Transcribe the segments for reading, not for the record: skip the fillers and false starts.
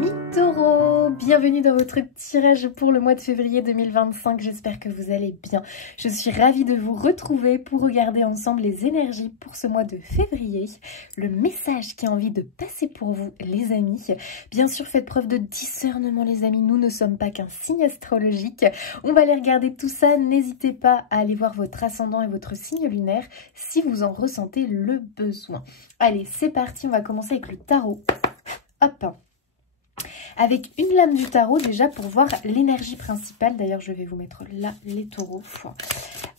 Amis taureaux, bienvenue dans votre tirage pour le mois de février 2025, j'espère que vous allez bien. Je suis ravie de vous retrouver pour regarder ensemble les énergies pour ce mois de février, le message qui a envie de passer pour vous les amis. Bien sûr faites preuve de discernement les amis, nous ne sommes pas qu'un signe astrologique. On va aller regarder tout ça, n'hésitez pas à aller voir votre ascendant et votre signe lunaire si vous en ressentez le besoin. Allez c'est parti, on va commencer avec le tarot. Hop, avec une lame du tarot déjà pour voir l'énergie principale. D'ailleurs, je vais vous mettre là les taureaux.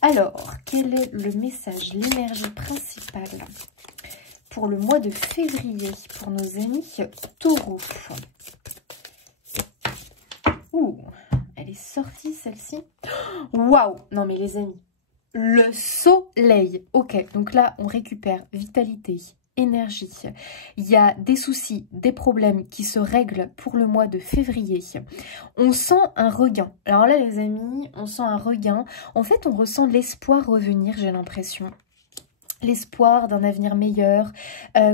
Alors, quel est le message, l'énergie principale pour le mois de février pour nos amis taureaux? Ouh, elle est sortie celle-ci. Waouh, non mais les amis, le soleil. Ok, donc là, on récupère vitalité, énergie. Il y a des soucis, des problèmes qui se règlent pour le mois de février. On sent un regain. Alors là les amis, on sent un regain. En fait on ressent l'espoir revenir, j'ai l'impression. L'espoir d'un avenir meilleur,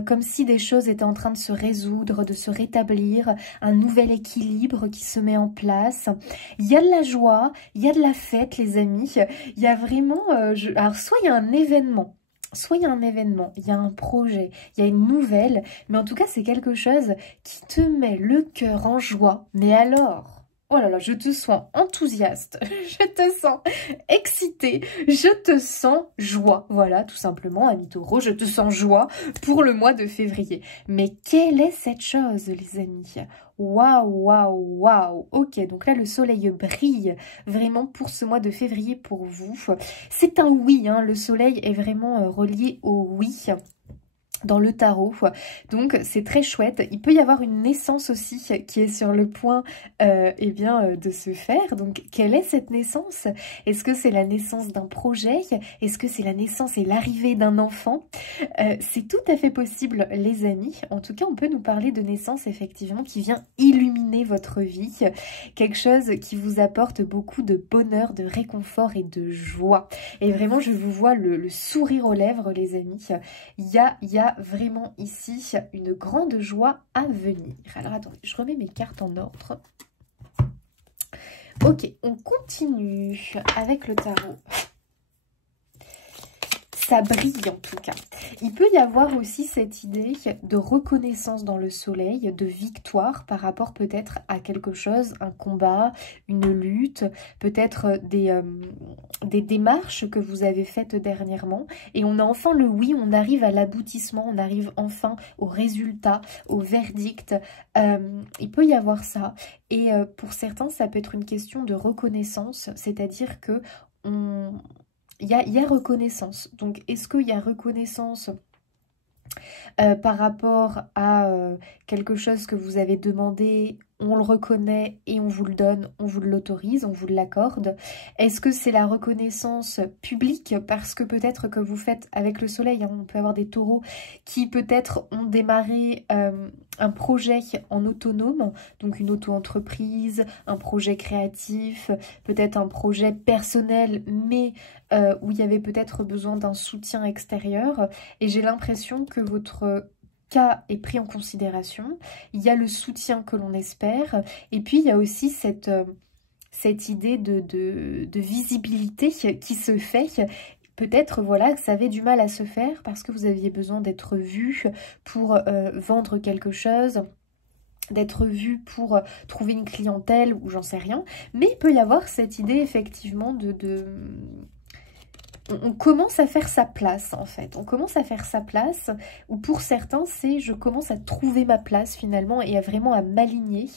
comme si des choses étaient en train de se résoudre, de se rétablir, un nouvel équilibre qui se met en place. Il y a de la joie, il y a de la fête les amis, il y a vraiment... Alors soit il y a un événement, soit il y a un événement, il y a un projet, il y a une nouvelle, mais en tout cas c'est quelque chose qui te met le cœur en joie. Mais alors, oh là là, je te sens enthousiaste, je te sens excité, je te sens joie. Voilà, tout simplement, ami taureau, je te sens joie pour le mois de février. Mais quelle est cette chose les amis? Waouh, waouh, waouh. Ok, donc là, le soleil brille vraiment pour ce mois de février pour vous. C'est un oui, hein, le soleil est vraiment relié au oui dans le tarot, donc c'est très chouette. Il peut y avoir une naissance aussi qui est sur le point eh bien, de se faire. Donc quelle est cette naissance? Est-ce que c'est la naissance d'un projet? Est-ce que c'est la naissance et l'arrivée d'un enfant? C'est tout à fait possible les amis. En tout cas on peut nous parler de naissance effectivement qui vient illuminer votre vie, quelque chose qui vous apporte beaucoup de bonheur, de réconfort et de joie. Et vraiment je vous vois le sourire aux lèvres les amis. Il y a vraiment ici une grande joie à venir. Alors attendez, je remets mes cartes en ordre. Ok, on continue avec le tarot. Ça brille en tout cas. Il peut y avoir aussi cette idée de reconnaissance dans le soleil, de victoire par rapport peut-être à quelque chose, un combat, une lutte, peut-être des démarches que vous avez faites dernièrement. Et on a enfin le oui, on arrive à l'aboutissement, on arrive enfin au résultat, au verdict. Il peut y avoir ça. Et pour certains, ça peut être une question de reconnaissance, c'est-à-dire que il y a reconnaissance. Donc, est-ce qu'il y a reconnaissance par rapport à quelque chose que vous avez demandé, on le reconnaît et on vous le donne, on vous l'autorise, on vous l'accorde? Est-ce que c'est la reconnaissance publique parce que peut-être que vous faites avec le soleil, hein, on peut avoir des taureaux qui peut-être ont démarré un projet en autonome, donc une auto-entreprise, un projet créatif, peut-être un projet personnel, mais où il y avait peut-être besoin d'un soutien extérieur. Et j'ai l'impression que votre cas est pris en considération. Il y a le soutien que l'on espère. Et puis, il y a aussi cette idée de visibilité qui se fait. Peut-être voilà, que ça avait du mal à se faire parce que vous aviez besoin d'être vu pour vendre quelque chose, d'être vu pour trouver une clientèle ou j'en sais rien. Mais il peut y avoir cette idée effectivement on commence à faire sa place en fait, on commence à faire sa place, ou pour certains c'est je commence à trouver ma place finalement et vraiment à m'aligner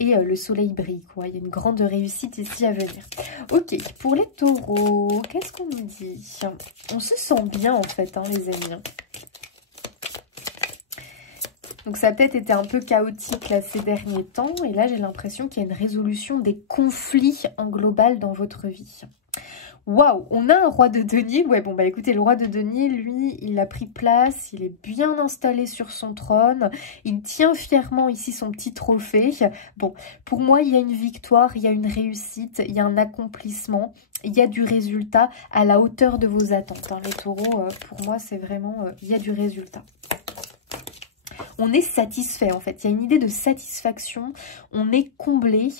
et le soleil brille quoi, il y a une grande réussite ici à venir. Ok, pour les taureaux, qu'est-ce qu'on nous dit? On se sent bien en fait hein, les amis. Donc ça a peut-être été un peu chaotique là ces derniers temps et là j'ai l'impression qu'il y a une résolution des conflits en global dans votre vie. Waouh, on a un roi de denier. Ouais, bon, bah écoutez, le roi de denier, lui, il a pris place, il est bien installé sur son trône, il tient fièrement ici son petit trophée. Bon, pour moi, il y a une victoire, il y a une réussite, il y a un accomplissement, il y a du résultat à la hauteur de vos attentes. Hein. Les taureaux, pour moi, c'est vraiment, il y a du résultat. on est satisfait en fait. Il y a une idée de satisfaction, on est comblé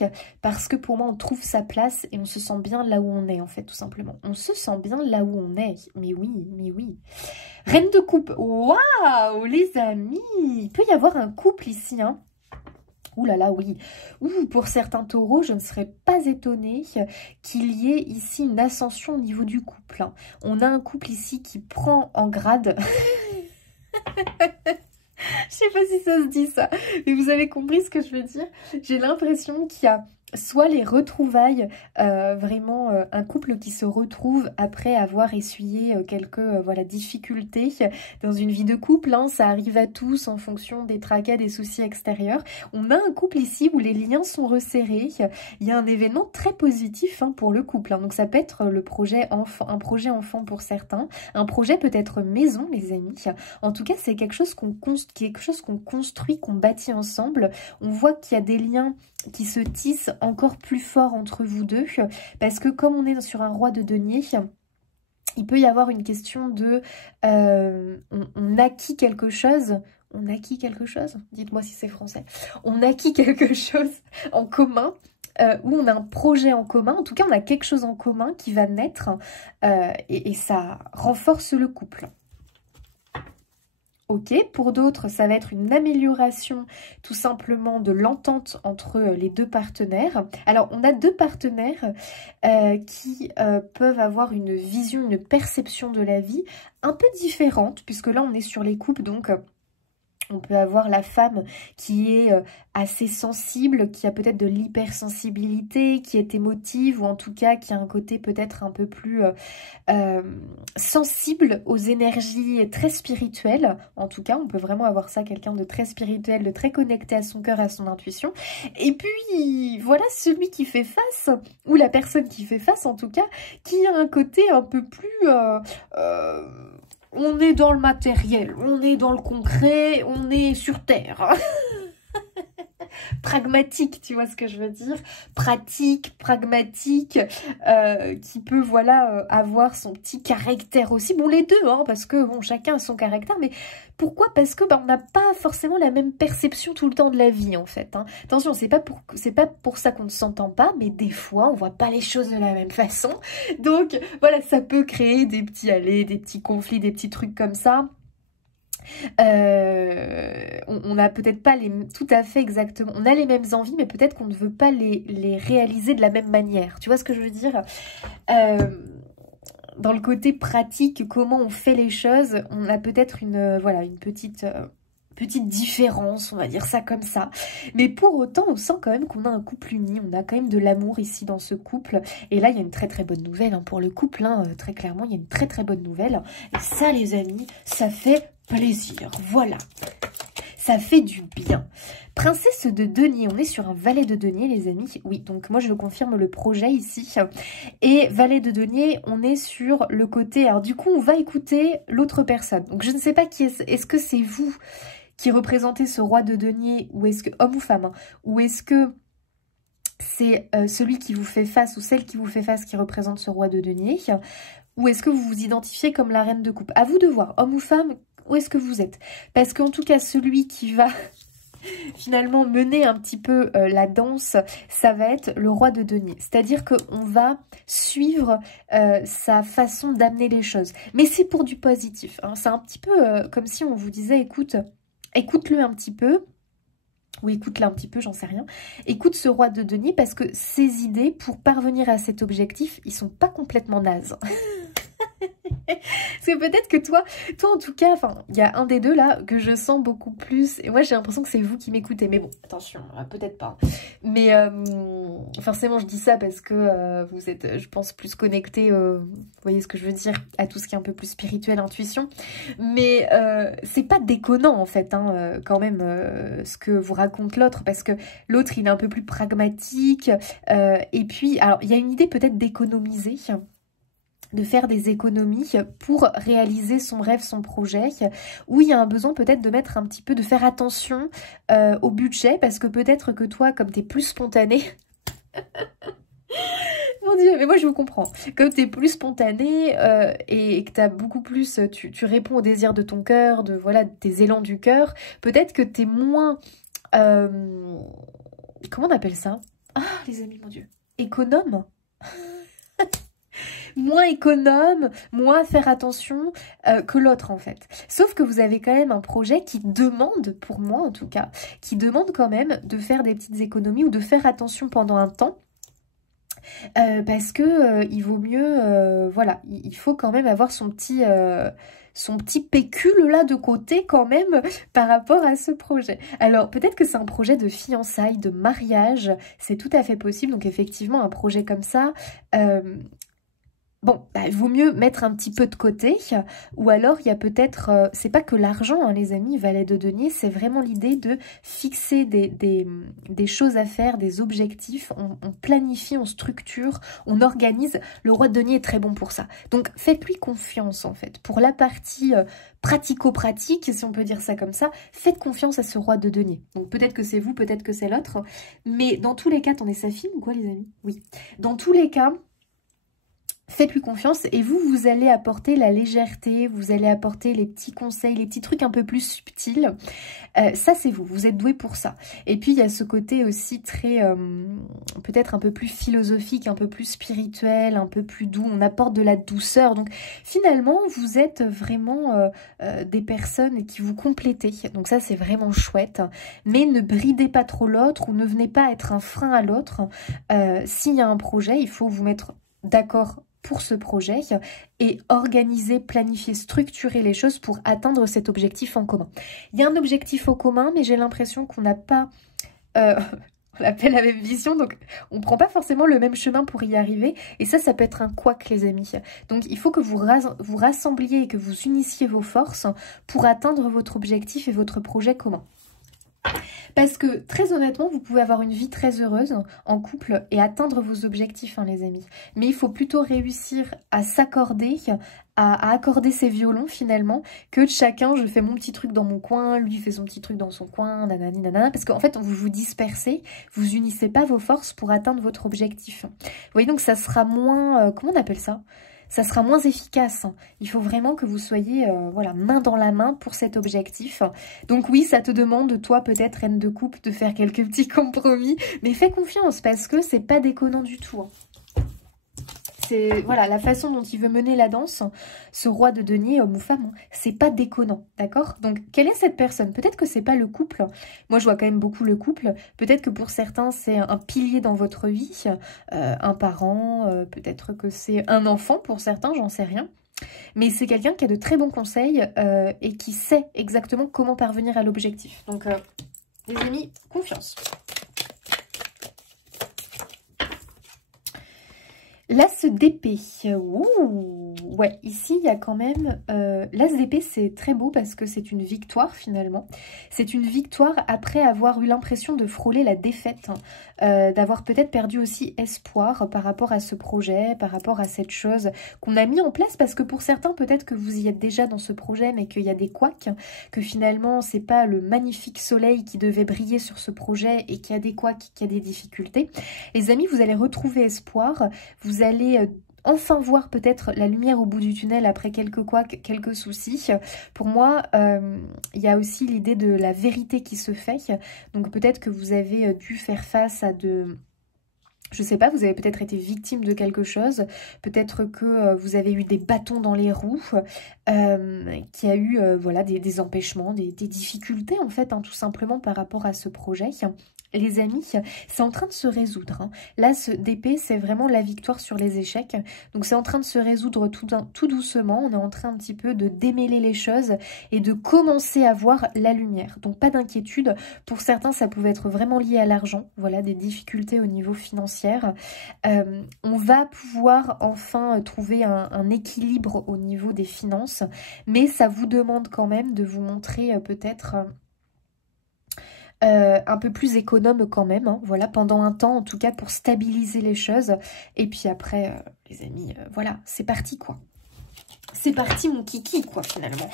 parce que pour moi on trouve sa place et on se sent bien là où on est en fait tout simplement. On se sent bien là où on est, mais oui, mais oui. Reine de coupe, waouh les amis, il peut y avoir un couple ici, hein. Ouh là là, oui. Ouh, pour certains taureaux, je ne serais pas étonnée qu'il y ait ici une ascension au niveau du couple, hein. On a un couple ici qui prend en grade. Je sais pas si ça se dit ça, mais vous avez compris ce que je veux dire. J'ai l'impression qu'il y a soit les retrouvailles, vraiment un couple qui se retrouve après avoir essuyé quelques voilà, difficultés dans une vie de couple, hein, ça arrive à tous en fonction des tracas, des soucis extérieurs. On a un couple ici où les liens sont resserrés, il y a un événement très positif, hein, pour le couple, hein. Donc ça peut être le projet enfant, un projet enfant pour certains, un projet peut-être maison les amis. En tout cas c'est quelque chose qu'on construit, qu'on bâtit ensemble. On voit qu'il y a des liens qui se tissent encore plus fort entre vous deux, parce que comme on est sur un roi de denier, il peut y avoir une question de on acquit quelque chose. On acquit quelque chose, dites-moi si c'est français. On acquit quelque chose en commun, où on a un projet en commun, en tout cas on a quelque chose en commun qui va naître, et ça renforce le couple. Ok, pour d'autres, ça va être une amélioration tout simplement de l'entente entre les deux partenaires. Alors, on a deux partenaires qui peuvent avoir une vision, une perception de la vie un peu différente, puisque là, on est sur les couples, donc on peut avoir la femme qui est assez sensible, qui a peut-être de l'hypersensibilité, qui est émotive, ou en tout cas qui a un côté peut-être un peu plus sensible aux énergies très spirituelles. En tout cas, on peut vraiment avoir ça, quelqu'un de très spirituel, de très connecté à son cœur, à son intuition. Et puis, voilà celui qui fait face, ou la personne qui fait face en tout cas, qui a un côté un peu plus... on est dans le matériel, on est dans le concret, on est sur Terre. Pragmatique, tu vois ce que je veux dire? Pratique, pragmatique, qui peut, voilà, avoir son petit caractère aussi. Bon, les deux, hein, parce que, bon, chacun a son caractère, mais pourquoi? Parce que, bah, on n'a pas forcément la même perception tout le temps de la vie, en fait, hein. Attention, c'est pas pour ça qu'on ne s'entend pas, mais des fois, on voit pas les choses de la même façon. Donc, voilà, ça peut créer des petits des petits conflits, des petits trucs comme ça. On n'a peut-être pas tout à fait exactement, on a les mêmes envies, mais peut-être qu'on ne veut pas les réaliser de la même manière. Tu vois ce que je veux dire? Dans le côté pratique, comment on fait les choses, on a peut-être voilà, une petite différence, on va dire ça comme ça. Mais pour autant, on sent quand même qu'on a un couple uni, on a quand même de l'amour ici dans ce couple. Et là, il y a une très très bonne nouvelle, hein, pour le couple, hein, très clairement, il y a une très très bonne nouvelle. Et ça, les amis, ça fait plaisir, voilà. Ça fait du bien. Princesse de denier, on est sur un valet de denier, les amis. Oui, donc moi je confirme le projet ici. Et valet de denier, on est sur le côté... Alors du coup, on va écouter l'autre personne. Donc je ne sais pas qui est... Est-ce que c'est vous qui représentez ce roi de denier, ou est-ce que... Homme ou femme, hein, ou est-ce que c'est celui qui vous fait face, ou celle qui vous fait face qui représente ce roi de denier, ou est-ce que vous vous identifiez comme la reine de coupe? À vous de voir, homme ou femme, où est-ce que vous êtes? Parce qu'en tout cas, celui qui va finalement mener un petit peu la danse, ça va être le roi de denier. C'est-à-dire qu'on va suivre sa façon d'amener les choses. Mais c'est pour du positif, hein. C'est un petit peu comme si on vous disait, écoute-le un petit peu. Ou écoute-la un petit peu, j'en sais rien. Écoute ce roi de denier parce que ses idées, pour parvenir à cet objectif, ils sont pas complètement nazes. Parce que peut-être que toi en tout cas, enfin, il y a un des deux là que je sens beaucoup plus. Et moi j'ai l'impression que c'est vous qui m'écoutez. Mais bon, attention, peut-être pas. Mais forcément je dis ça parce que vous êtes, je pense, plus connectés, vous voyez ce que je veux dire, à tout ce qui est un peu plus spirituel, intuition. Mais c'est pas déconnant en fait, hein, quand même, ce que vous raconte l'autre. Parce que l'autre il est un peu plus pragmatique. Et puis, alors il y a une idée peut-être d'économiser, de faire des économies pour réaliser son rêve, son projet, où il y a un besoin peut-être de mettre un petit peu, de faire attention au budget, parce que peut-être que toi, comme tu es plus spontané, mon Dieu, mais moi je vous comprends. Comme tu es plus spontané et que tu as beaucoup plus, tu réponds aux désirs de ton cœur, de voilà, tes élans du cœur, peut-être que tu es moins... comment on appelle ça? Ah, les amis, mon Dieu. Économe? Moins économe, moins à faire attention que l'autre en fait. Sauf que vous avez quand même un projet qui demande, pour moi en tout cas, qui demande quand même de faire des petites économies ou de faire attention pendant un temps. Parce que il vaut mieux, voilà, il faut quand même avoir son petit pécule là de côté quand même par rapport à ce projet. Alors peut-être que c'est un projet de fiançailles, de mariage, c'est tout à fait possible. Donc effectivement un projet comme ça, bon, bah, il vaut mieux mettre un petit peu de côté, ou alors il y a peut-être, c'est pas que l'argent, hein, les amis, valet de denier, c'est vraiment l'idée de fixer des choses à faire, des objectifs, on planifie, on structure, on organise. Le roi de denier est très bon pour ça. Donc faites-lui confiance en fait. Pour la partie pratico-pratique, si on peut dire ça comme ça, faites confiance à ce roi de denier. Donc peut-être que c'est vous, peut-être que c'est l'autre, mais dans tous les cas, attendez, ça filme ou quoi les amis? Oui. Dans tous les cas, faites-lui confiance et vous allez apporter la légèreté, vous allez apporter les petits conseils, les petits trucs un peu plus subtils. Ça, c'est vous, vous êtes doué pour ça. Et puis, il y a ce côté aussi très, peut-être un peu plus philosophique, un peu plus spirituel, un peu plus doux. On apporte de la douceur. Donc, finalement, vous êtes vraiment des personnes qui vous complétez. Donc ça, c'est vraiment chouette. Mais ne bridez pas trop l'autre ou ne venez pas être un frein à l'autre. S'il y a un projet, il faut vous mettre d'accord pour ce projet et organiser, planifier, structurer les choses pour atteindre cet objectif en commun. Il y a un objectif en commun, mais j'ai l'impression qu'on n'a pas on appelle la même vision, donc on ne prend pas forcément le même chemin pour y arriver, et ça peut être un couac les amis. Donc il faut que vous rassembliez et que vous unissiez vos forces pour atteindre votre objectif et votre projet commun. Parce que, très honnêtement, vous pouvez avoir une vie très heureuse en couple et atteindre vos objectifs, hein, les amis. Mais il faut plutôt réussir à s'accorder, à accorder ses violons, finalement, que de chacun, je fais mon petit truc dans mon coin, lui fait son petit truc dans son coin, nanani, nanana. Parce qu'en fait, vous vous dispersez, vous unissez pas vos forces pour atteindre votre objectif. Vous voyez, donc ça sera moins... comment on appelle ça ? Ça sera moins efficace. Il faut vraiment que vous soyez voilà, main dans la main pour cet objectif. Donc oui, ça te demande, toi peut-être, reine de coupe, de faire quelques petits compromis. Mais fais confiance parce que c'est pas déconnant du tout. Hein. C'est voilà, la façon dont il veut mener la danse, ce roi de denier, homme ou femme, c'est pas déconnant, d'accord? Donc, quelle est cette personne? Peut-être que c'est pas le couple. Moi, je vois quand même beaucoup le couple. Peut-être que pour certains, c'est un pilier dans votre vie, un parent, peut-être que c'est un enfant pour certains, j'en sais rien. Mais c'est quelqu'un qui a de très bons conseils et qui sait exactement comment parvenir à l'objectif. Donc, les amis, confiance. L'as d'épée. Ouh, ouais, ici, il y a quand même... l'as d'épée, c'est très beau parce que c'est une victoire, finalement. C'est une victoire après avoir eu l'impression de frôler la défaite. D'avoir peut-être perdu aussi espoir par rapport à ce projet, par rapport à cette chose qu'on a mis en place. Parce que pour certains, peut-être que vous y êtes déjà dans ce projet, mais qu'il y a des couacs. Que finalement, c'est pas le magnifique soleil qui devait briller sur ce projet et qu'il y a des couacs, qu'il y a des difficultés. Les amis, vous allez retrouver espoir. Vous allez enfin voir peut-être la lumière au bout du tunnel après quelques couacs, quelques soucis. Pour moi, il y a aussi l'idée de la vérité qui se fait. Donc peut-être que vous avez dû faire face à de... Je sais pas, vous avez peut-être été victime de quelque chose, peut-être que vous avez eu des bâtons dans les roues, qu'il y a eu voilà, des empêchements, des difficultés en fait, hein, tout simplement par rapport à ce projet. Les amis, c'est en train de se résoudre. Hein. L'as d'épée, c'est vraiment la victoire sur les échecs. Donc c'est en train de se résoudre tout doucement. On est en train un petit peu de démêler les choses et de commencer à voir la lumière. Donc pas d'inquiétude. Pour certains, ça pouvait être vraiment lié à l'argent. Voilà, des difficultés au niveau financier. On va pouvoir enfin trouver un équilibre au niveau des finances. Mais ça vous demande quand même de vous montrer peut-être... un peu plus économe quand même, hein, voilà, pendant un temps en tout cas pour stabiliser les choses. Et puis après, les amis, voilà, c'est parti quoi. C'est parti mon kiki quoi finalement.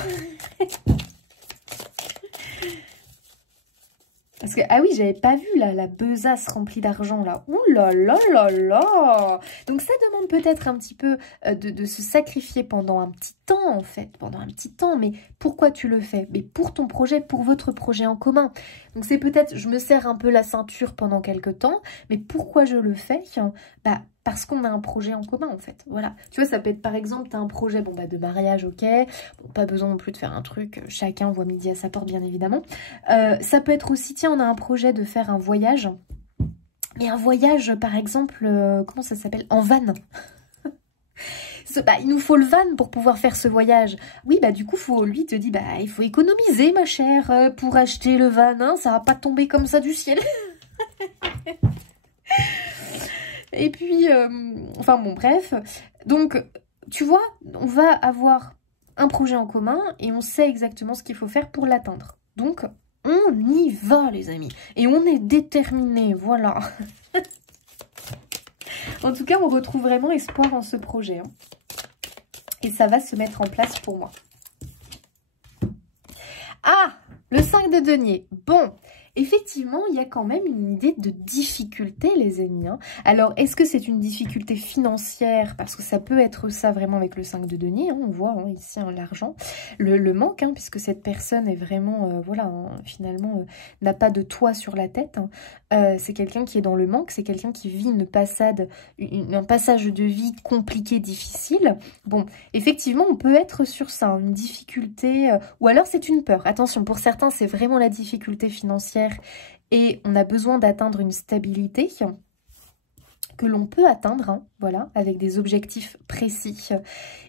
Parce que, ah oui, j'avais pas vu là, la besace remplie d'argent là. Ouh là là là là. Donc ça demande peut-être un petit peu de se sacrifier pendant un petit temps en fait. Pendant un petit temps. Mais pourquoi tu le fais? Mais pour ton projet, pour votre projet en commun. Donc c'est peut-être, je me serre un peu la ceinture pendant quelques temps. Mais pourquoi je le fais? Bah, parce qu'on a un projet en commun en fait, voilà. Tu vois, ça peut être par exemple, tu as un projet bon, bah, de mariage, ok, bon, pas besoin non plus de faire un truc, chacun voit midi à sa porte bien évidemment. Ça peut être aussi, tiens, on a un projet de faire un voyage, mais un voyage par exemple, comment ça s'appelle? En van. Bah, il nous faut le van pour pouvoir faire ce voyage. Oui, bah du coup, lui te dit, bah il faut économiser ma chère pour acheter le van, hein, ça va pas tomber comme ça du ciel. Et puis, enfin bon, bref. Donc, tu vois, on va avoir un projet en commun et on sait exactement ce qu'il faut faire pour l'atteindre. Donc, on y va, les amis. Et on est déterminés, voilà. En tout cas, on retrouve vraiment espoir en ce projet. Hein. Et ça va se mettre en place pour moi. Ah, le 5 de denier. Bon, effectivement, il y a quand même une idée de difficulté, les amis. Hein. Alors, est-ce que c'est une difficulté financière? Parce que ça peut être ça vraiment avec le 5 de denier. Hein, on voit hein, ici hein, l'argent. Le manque, hein, puisque cette personne est vraiment, voilà, hein, finalement, n'a pas de toit sur la tête. Hein. C'est quelqu'un qui est dans le manque. C'est quelqu'un qui vit un passage de vie compliqué, difficile. Bon, effectivement, on peut être sur ça, une difficulté, ou alors c'est une peur. Attention, pour certains, c'est vraiment la difficulté financière et on a besoin d'atteindre une stabilité que l'on peut atteindre, hein, voilà, avec des objectifs précis.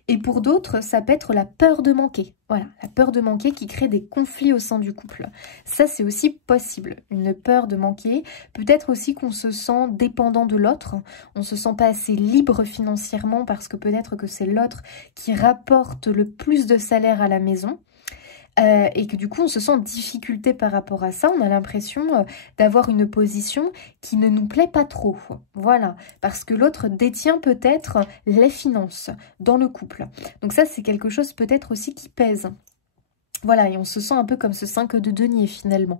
Et pour d'autres, ça peut être la peur de manquer. Voilà, la peur de manquer qui crée des conflits au sein du couple. Ça, c'est aussi possible. Une peur de manquer. Peut-être aussi qu'on se sent dépendant de l'autre. On se sent pas assez libre financièrement parce que peut-être que c'est l'autre qui rapporte le plus de salaire à la maison. Et que du coup on se sent en difficulté par rapport à ça, on a l'impression d'avoir une position qui ne nous plaît pas trop, voilà, parce que l'autre détient peut-être les finances dans le couple, donc ça c'est quelque chose peut-être aussi qui pèse. Voilà, et on se sent un peu comme ce 5 de denier finalement.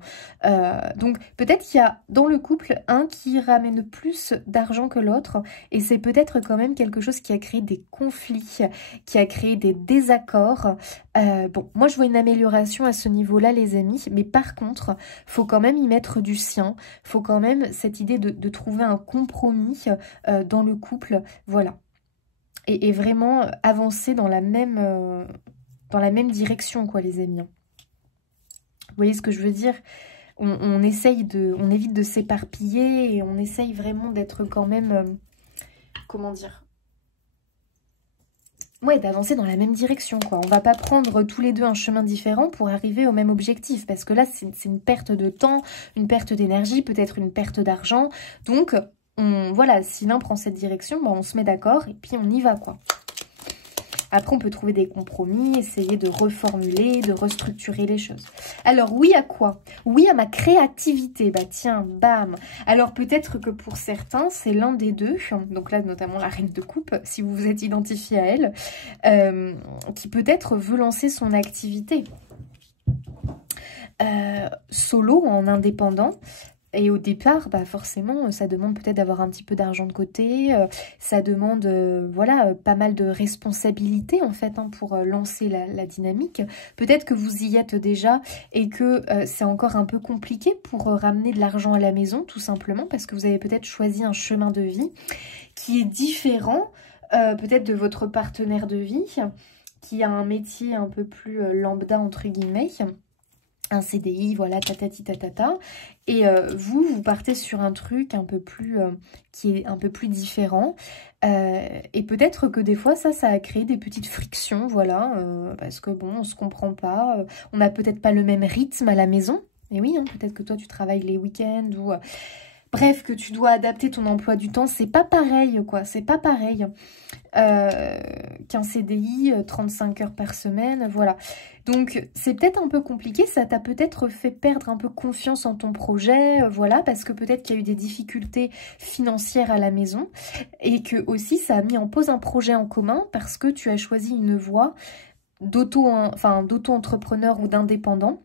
Donc peut-être qu'il y a dans le couple un qui ramène plus d'argent que l'autre. Et c'est peut-être quand même quelque chose qui a créé des conflits, qui a créé des désaccords. Bon, moi je vois une amélioration à ce niveau-là les amis. Mais par contre, faut quand même y mettre du sien. Faut quand même cette idée de trouver un compromis dans le couple. Voilà. Et vraiment avancer dans la même direction, quoi, les amis. Vous voyez ce que je veux dire? On évite de s'éparpiller et on essaye vraiment d'être quand même, comment dire? Ouais, d'avancer dans la même direction, quoi. On va pas prendre tous les deux un chemin différent pour arriver au même objectif, parce que là, c'est une perte de temps, une perte d'énergie, peut-être une perte d'argent. Donc, voilà, si l'un prend cette direction, bah, on se met d'accord et puis on y va, quoi. Après, on peut trouver des compromis, essayer de reformuler, de restructurer les choses. Alors, oui à quoi? Oui à ma créativité. Bah tiens, bam. Alors, peut-être que pour certains, c'est l'un des deux. Donc là, notamment la reine de coupe, si vous vous êtes identifié à elle, qui peut-être veut lancer son activité solo, en indépendant. Et au départ, bah forcément, ça demande peut-être d'avoir un petit peu d'argent de côté, ça demande voilà, pas mal de responsabilités en fait hein, pour lancer la dynamique. Peut-être que vous y êtes déjà et que c'est encore un peu compliqué pour ramener de l'argent à la maison, tout simplement, parce que vous avez peut-être choisi un chemin de vie qui est différent peut-être de votre partenaire de vie, qui a un métier un peu plus lambda entre guillemets, un CDI, voilà, tatati tatata. Et vous partez sur un truc un peu plus, qui est un peu plus différent. Et peut-être que des fois, ça a créé des petites frictions, voilà, parce que bon, on se comprend pas, on n'a peut-être pas le même rythme à la maison. Et oui, hein, peut-être que toi, tu travailles les week-ends ou... bref, que tu dois adapter ton emploi du temps, c'est pas pareil, quoi, c'est pas pareil qu'un CDI, 35 heures par semaine, voilà. Donc, c'est peut-être un peu compliqué, ça t'a peut-être fait perdre un peu confiance en ton projet, voilà, parce que peut-être qu'il y a eu des difficultés financières à la maison, et que aussi, ça a mis en pause un projet en commun, parce que tu as choisi une voie d'auto-entrepreneur ou d'indépendant,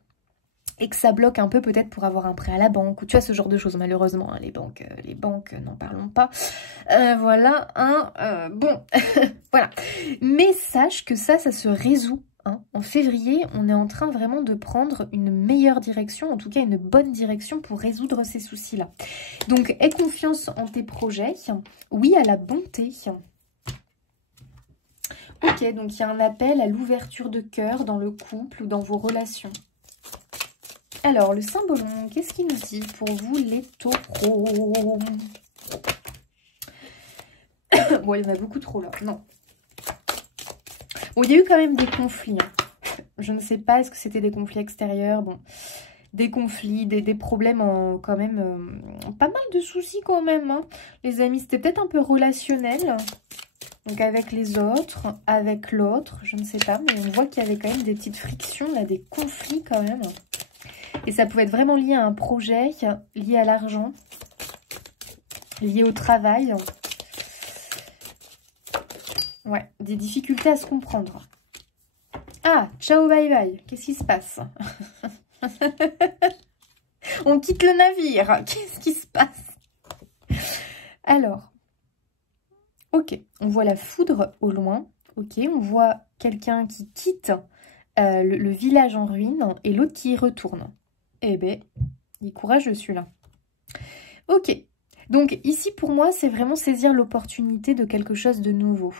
et que ça bloque un peu peut-être pour avoir un prêt à la banque, ou tu vois, ce genre de choses, malheureusement, hein, les banques, n'en parlons pas. Voilà, hein, bon, voilà. Mais sache que ça se résout. Hein. En février, on est en train vraiment de prendre une meilleure direction, en tout cas une bonne direction pour résoudre ces soucis-là. Donc, aie confiance en tes projets. Oui, à la bonté. Ok, donc il y a un appel à l'ouverture de cœur dans le couple ou dans vos relations. Alors, le symbolon, qu'est-ce qu'il nous dit pour vous, les taureaux? Bon, il y en a beaucoup trop, là. Non. Bon, il y a eu quand même des conflits. Hein. Je ne sais pas, est-ce que c'était des conflits extérieurs? Bon, des conflits, des problèmes, quand même... pas mal de soucis, quand même. Hein. Les amis, c'était peut-être un peu relationnel. Donc, avec les autres, avec l'autre, je ne sais pas. Mais on voit qu'il y avait quand même des petites frictions, là, des conflits, quand même. Et ça pouvait être vraiment lié à un projet, lié à l'argent, lié au travail. Ouais, des difficultés à se comprendre. Ah, ciao, bye bye. Qu'est-ce qui se passe? On quitte le navire. Qu'est-ce qui se passe? Alors, ok, on voit la foudre au loin. Ok, on voit quelqu'un qui quitte le village en ruine et l'autre qui y retourne. Eh ben, il est courageux celui-là. Ok, donc ici pour moi, c'est vraiment saisir l'opportunité de quelque chose de nouveau.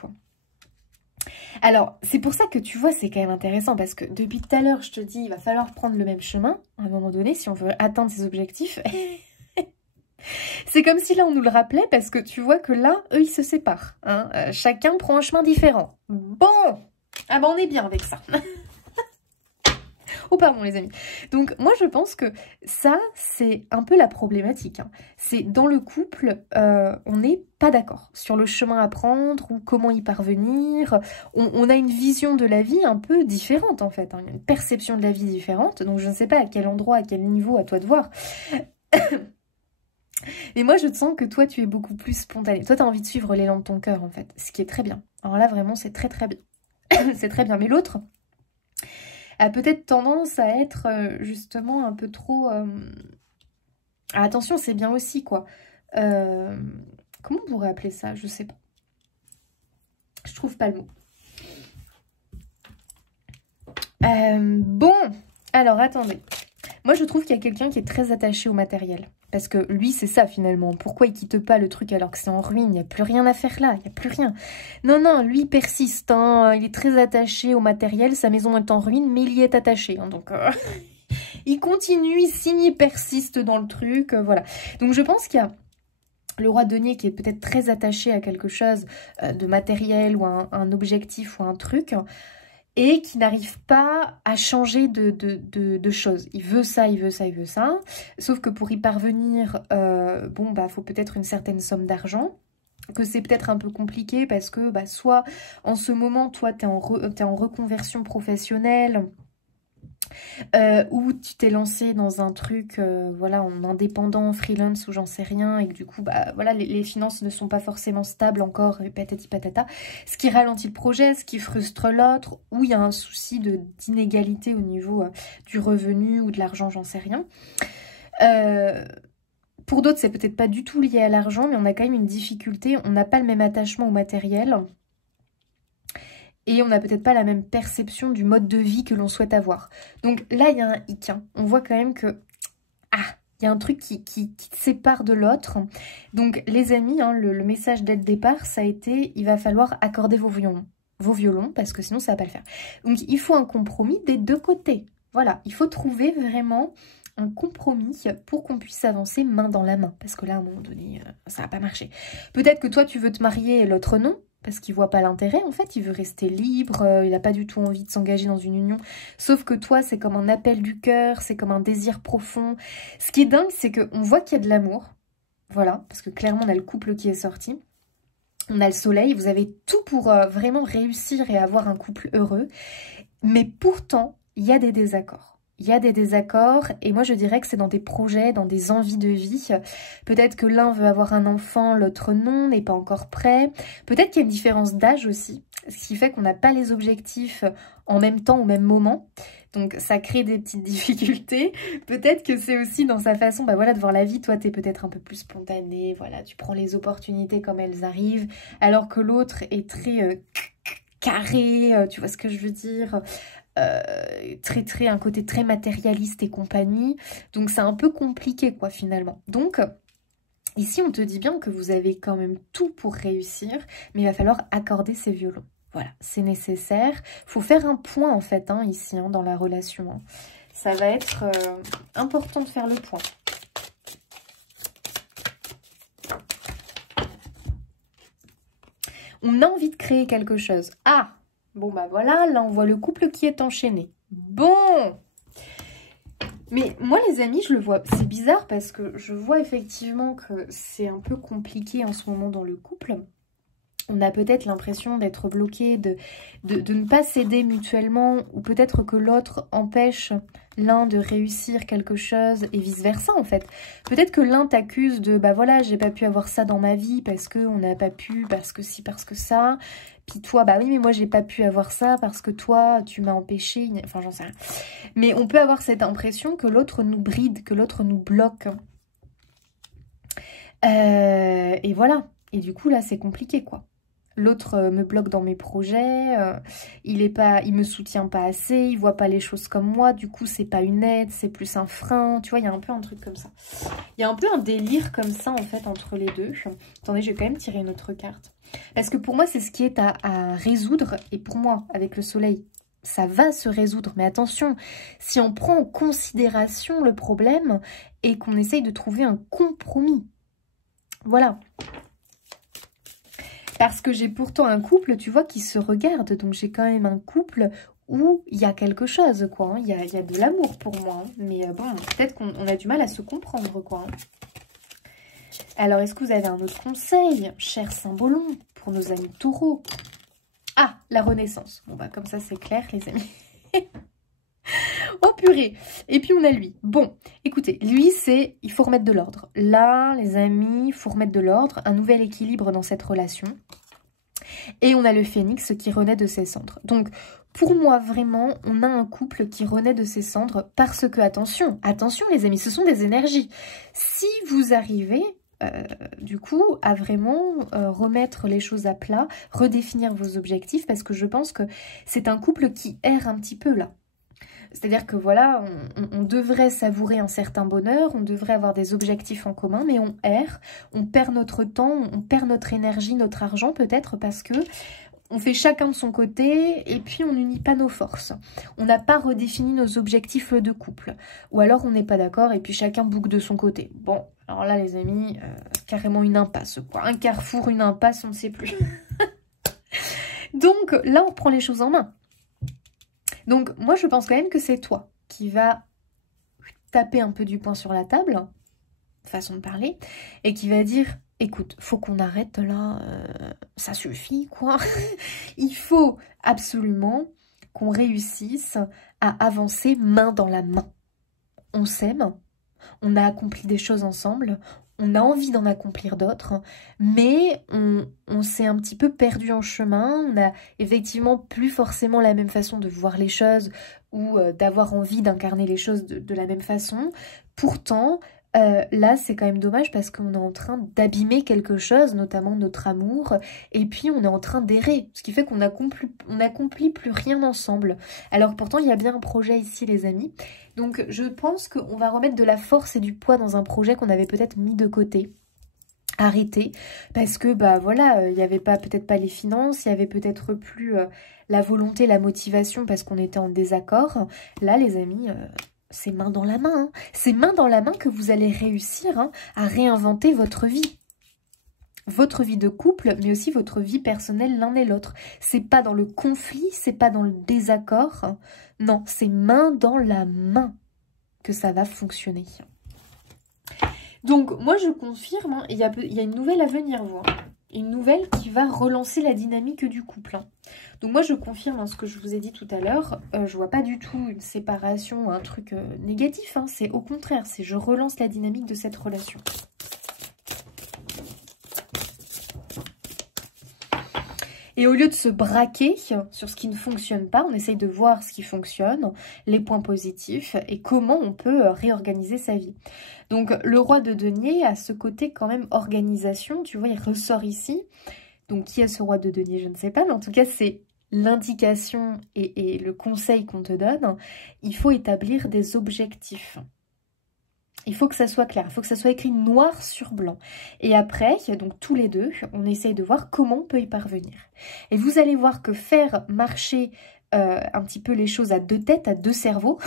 Alors, c'est pour ça que tu vois, c'est quand même intéressant parce que depuis tout à l'heure, je te dis, il va falloir prendre le même chemin à un moment donné si on veut atteindre ses objectifs. C'est comme si là, on nous le rappelait parce que tu vois que là, eux, ils se séparent. Hein. Chacun prend un chemin différent. Bon, ah ben on est bien avec ça. Oh pardon les amis. Donc moi je pense que ça c'est un peu la problématique. Hein. C'est dans le couple, on n'est pas d'accord sur le chemin à prendre ou comment y parvenir. On a une vision de la vie un peu différente en fait, hein. Une perception de la vie différente. Donc je ne sais pas à quel endroit, à quel niveau, à toi de voir. Et moi je te sens que toi tu es beaucoup plus spontané. Toi tu as envie de suivre l'élan de ton cœur en fait, ce qui est très bien. Alors là vraiment c'est très très bien. C'est très bien. Mais l'autre a peut-être tendance à être justement un peu trop... Ah, attention, c'est bien aussi, quoi. Comment on pourrait appeler ça? Je sais pas. Je trouve pas le mot. Bon, alors attendez. Moi, je trouve qu'il y a quelqu'un qui est très attaché au matériel. Parce que lui, c'est ça finalement. Pourquoi il quitte pas le truc alors que c'est en ruine? Il n'y a plus rien à faire là, il n'y a plus rien. Non, non, lui il persiste. Hein. Il est très attaché au matériel. Sa maison est en ruine, mais il y est attaché. Hein. Donc, il continue, il signe, il persiste dans le truc. Voilà. Donc, je pense qu'il y a le roi denier qui est peut-être très attaché à quelque chose de matériel ou à un objectif ou à un truc. Et qui n'arrive pas à changer de choses. Il veut ça, il veut ça, il veut ça. Sauf que pour y parvenir, bon, bah, faut peut-être une certaine somme d'argent. Que c'est peut-être un peu compliqué parce que, bah, soit en ce moment, toi, t'es en reconversion professionnelle. Ou tu t'es lancé dans un truc, voilà, en indépendant, freelance ou j'en sais rien, et que du coup, bah, voilà, les finances ne sont pas forcément stables encore, et patati patata, ce qui ralentit le projet, ce qui frustre l'autre, ou il y a un souci d'inégalité au niveau du revenu ou de l'argent, j'en sais rien. Pour d'autres, c'est peut-être pas du tout lié à l'argent, mais on a quand même une difficulté, on n'a pas le même attachement au matériel. Et on n'a peut-être pas la même perception du mode de vie que l'on souhaite avoir. Donc là, il y a un hic. Hein. On voit quand même que... Ah, il y a un truc qui te sépare de l'autre. Donc les amis, hein, le message dès le départ, ça a été... Il va falloir accorder vos violons, parce que sinon ça va pas le faire. Donc il faut un compromis des deux côtés. Voilà, il faut trouver vraiment un compromis pour qu'on puisse avancer main dans la main. Parce que là, à un moment donné, ça va pas marcher. Peut-être que toi, tu veux te marier et l'autre non. Parce qu'il voit pas l'intérêt, en fait, il veut rester libre, il n'a pas du tout envie de s'engager dans une union. Sauf que toi, c'est comme un appel du cœur, c'est comme un désir profond. Ce qui est dingue, c'est qu'on voit qu'il y a de l'amour. Voilà, parce que clairement, on a le couple qui est sorti. On a le soleil, vous avez tout pour vraiment réussir et avoir un couple heureux. Mais pourtant, il y a des désaccords. Il y a des désaccords et moi je dirais que c'est dans des projets, dans des envies de vie. Peut-être que l'un veut avoir un enfant, l'autre non, n'est pas encore prêt. Peut-être qu'il y a une différence d'âge aussi, ce qui fait qu'on n'a pas les objectifs en même temps, au même moment. Donc ça crée des petites difficultés. Peut-être que c'est aussi dans sa façon bah voilà, de voir la vie. Toi, tu es peut-être un peu plus spontané. Voilà, tu prends les opportunités comme elles arrivent. Alors que l'autre est très carré, tu vois ce que je veux dire, un côté très matérialiste et compagnie. Donc c'est un peu compliqué quoi finalement. Donc ici on te dit bien que vous avez quand même tout pour réussir, mais il va falloir accorder ces violons. Voilà, c'est nécessaire. Il faut faire un point en fait hein, ici hein, dans la relation. Hein. Ça va être important de faire le point. On a envie de créer quelque chose. Ah, bon bah voilà, là on voit le couple qui est enchaîné. Bon, mais moi les amis, je le vois, c'est bizarre parce que je vois effectivement que c'est un peu compliqué en ce moment dans le couple. On a peut-être l'impression d'être bloqué, de ne pas s'aider mutuellement, ou peut-être que l'autre empêche l'un de réussir quelque chose et vice-versa en fait. Peut-être que l'un t'accuse de bah voilà, j'ai pas pu avoir ça dans ma vie parce qu'on n'a pas pu, parce que si, parce que ça. Puis toi, bah oui, mais moi j'ai pas pu avoir ça parce que toi, tu m'as empêché. Enfin, j'en sais rien. Mais on peut avoir cette impression que l'autre nous bride, que l'autre nous bloque. Et voilà. Et du coup, là, c'est compliqué, quoi. L'autre me bloque dans mes projets, il me soutient pas assez, il voit pas les choses comme moi, du coup c'est pas une aide, c'est plus un frein, tu vois, il y a un peu un truc comme ça. Il y a un peu un délire comme ça en fait entre les deux. Attendez, je vais quand même tirer une autre carte. Parce que pour moi c'est ce qui est à résoudre, et pour moi avec le soleil, ça va se résoudre. Mais attention, si on prend en considération le problème et qu'on essaye de trouver un compromis. Voilà. Parce que j'ai pourtant un couple, tu vois, qui se regarde. Donc, j'ai quand même un couple où il y a quelque chose, quoi. Hein. Il y a de l'amour pour moi. Hein. Mais bon, peut-être qu'on a du mal à se comprendre, quoi. Hein. Alors, est-ce que vous avez un autre conseil, cher Saint-Bolon, pour nos amis taureaux? Ah, la renaissance. Bon, bah, comme ça, c'est clair, les amis. Oh purée. Et puis on a lui. Bon, écoutez, lui c'est, il faut remettre de l'ordre. Là, les amis, il faut remettre de l'ordre, un nouvel équilibre dans cette relation. Et on a le phénix qui renaît de ses cendres. Donc, pour moi, vraiment, on a un couple qui renaît de ses cendres parce que, attention les amis, ce sont des énergies. Si vous arrivez... du coup, à vraiment remettre les choses à plat, redéfinir vos objectifs, parce que je pense que c'est un couple qui erre un petit peu là. C'est-à-dire que voilà, on devrait savourer un certain bonheur, on devrait avoir des objectifs en commun, mais on erre, on perd notre temps, on perd notre énergie, notre argent peut-être parce que on fait chacun de son côté et puis on n'unit pas nos forces. On n'a pas redéfini nos objectifs de couple. Ou alors on n'est pas d'accord et puis chacun boucle de son côté. Bon, alors là les amis, carrément une impasse quoi. Un carrefour, une impasse, on ne sait plus. Donc là on prend les choses en main. Donc, moi, je pense quand même que c'est toi qui va taper un peu du poing sur la table, façon de parler, et qui va dire, écoute, faut qu'on arrête là, ça suffit, quoi. Il faut absolument qu'on réussisse à avancer main dans la main. On s'aime, on a accompli des choses ensemble, on a envie d'en accomplir d'autres, mais on s'est un petit peu perdu en chemin, on a effectivement plus forcément la même façon de voir les choses ou d'avoir envie d'incarner les choses de la même façon. Pourtant, là, c'est quand même dommage parce qu'on est en train d'abîmer quelque chose, notamment notre amour, et puis on est en train d'errer, ce qui fait qu'on n'accomplit plus rien ensemble. Alors pourtant, il y a bien un projet ici, les amis. Donc je pense qu'on va remettre de la force et du poids dans un projet qu'on avait peut-être mis de côté, arrêté, parce que bah voilà, il n'y avait pas peut-être pas les finances, il y avait peut-être plus la volonté, la motivation parce qu'on était en désaccord. Là, les amis... c'est main dans la main, hein. C'est main dans la main que vous allez réussir hein, à réinventer votre vie. Votre vie de couple, mais aussi votre vie personnelle l'un et l'autre. C'est pas dans le conflit, c'est pas dans le désaccord. Hein. Non, c'est main dans la main que ça va fonctionner. Donc, moi, je confirme, hein, il y a une nouvelle à venir, vous. Hein. Une nouvelle qui va relancer la dynamique du couple. Hein. Donc moi je confirme hein, ce que je vous ai dit tout à l'heure, je vois pas du tout une séparation, un truc négatif, hein. C'est au contraire, c'est je relance la dynamique de cette relation. Et au lieu de se braquer sur ce qui ne fonctionne pas, on essaye de voir ce qui fonctionne, les points positifs et comment on peut réorganiser sa vie. Donc le roi de denier a ce côté quand même organisation, tu vois, il ressort ici. Donc qui est ce roi de denier, je ne sais pas, mais en tout cas c'est l'indication et le conseil qu'on te donne. Il faut établir des objectifs. Il faut que ça soit clair, il faut que ça soit écrit noir sur blanc. Et après, donc tous les deux, on essaye de voir comment on peut y parvenir. Et vous allez voir que faire marcher un petit peu les choses à deux têtes, à deux cerveaux.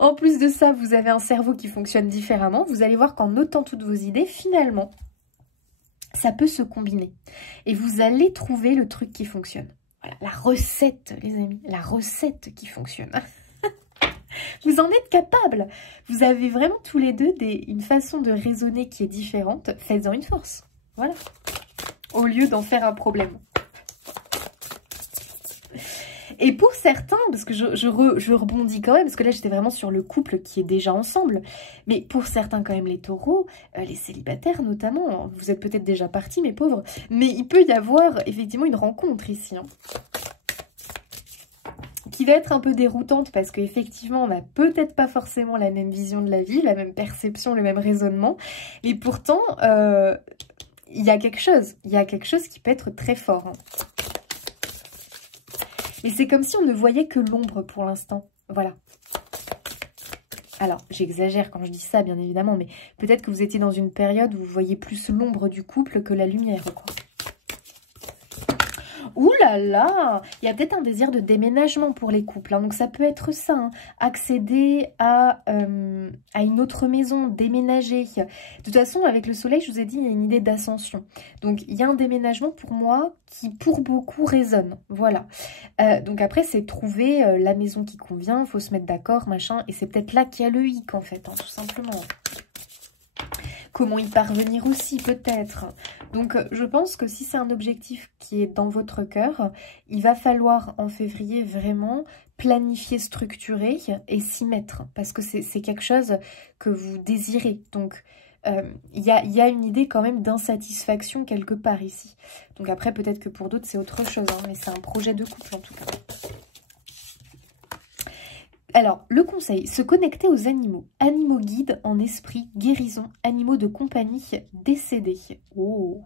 En plus de ça, vous avez un cerveau qui fonctionne différemment. Vous allez voir qu'en notant toutes vos idées, finalement, ça peut se combiner. Et vous allez trouver le truc qui fonctionne. Voilà, la recette, les amis, la recette qui fonctionne. Vous en êtes capable. Vous avez vraiment tous les deux une façon de raisonner qui est différente. Faites-en une force. Voilà. Au lieu d'en faire un problème. Et pour certains, parce que je rebondis quand même, parce que là j'étais vraiment sur le couple qui est déjà ensemble, mais pour certains quand même les taureaux, les célibataires notamment, vous êtes peut-être déjà partis mes pauvres, mais il peut y avoir effectivement une rencontre ici, hein, qui va être un peu déroutante parce qu'effectivement on n'a peut-être pas forcément la même vision de la vie, la même perception, le même raisonnement, et pourtant il y a quelque chose qui peut être très fort, hein. Et c'est comme si on ne voyait que l'ombre pour l'instant. Voilà. Alors, j'exagère quand je dis ça, bien évidemment, mais peut-être que vous étiez dans une période où vous voyez plus l'ombre du couple que la lumière, quoi. Ouh là là, il y a peut-être un désir de déménagement pour les couples, hein, donc ça peut être ça, hein, accéder à une autre maison, déménager. De toute façon, avec le soleil, je vous ai dit, il y a une idée d'ascension. Donc, il y a un déménagement pour moi qui, pour beaucoup, résonne. Voilà. Donc après, c'est trouver la maison qui convient, il faut se mettre d'accord, machin, et c'est peut-être là qu'il y a le hic, en fait, hein, tout simplement. Comment y parvenir aussi, peut-être. Donc, je pense que si c'est un objectif qui est dans votre cœur, il va falloir en février vraiment planifier, structurer et s'y mettre. Parce que c'est quelque chose que vous désirez. Donc, il y a une idée quand même d'insatisfaction quelque part ici. Donc après, peut-être que pour d'autres, c'est autre chose. Hein, mais c'est un projet de couple en tout cas. Alors, le conseil, se connecter aux animaux. Animaux guides en esprit, guérison, animaux de compagnie décédés. Oh.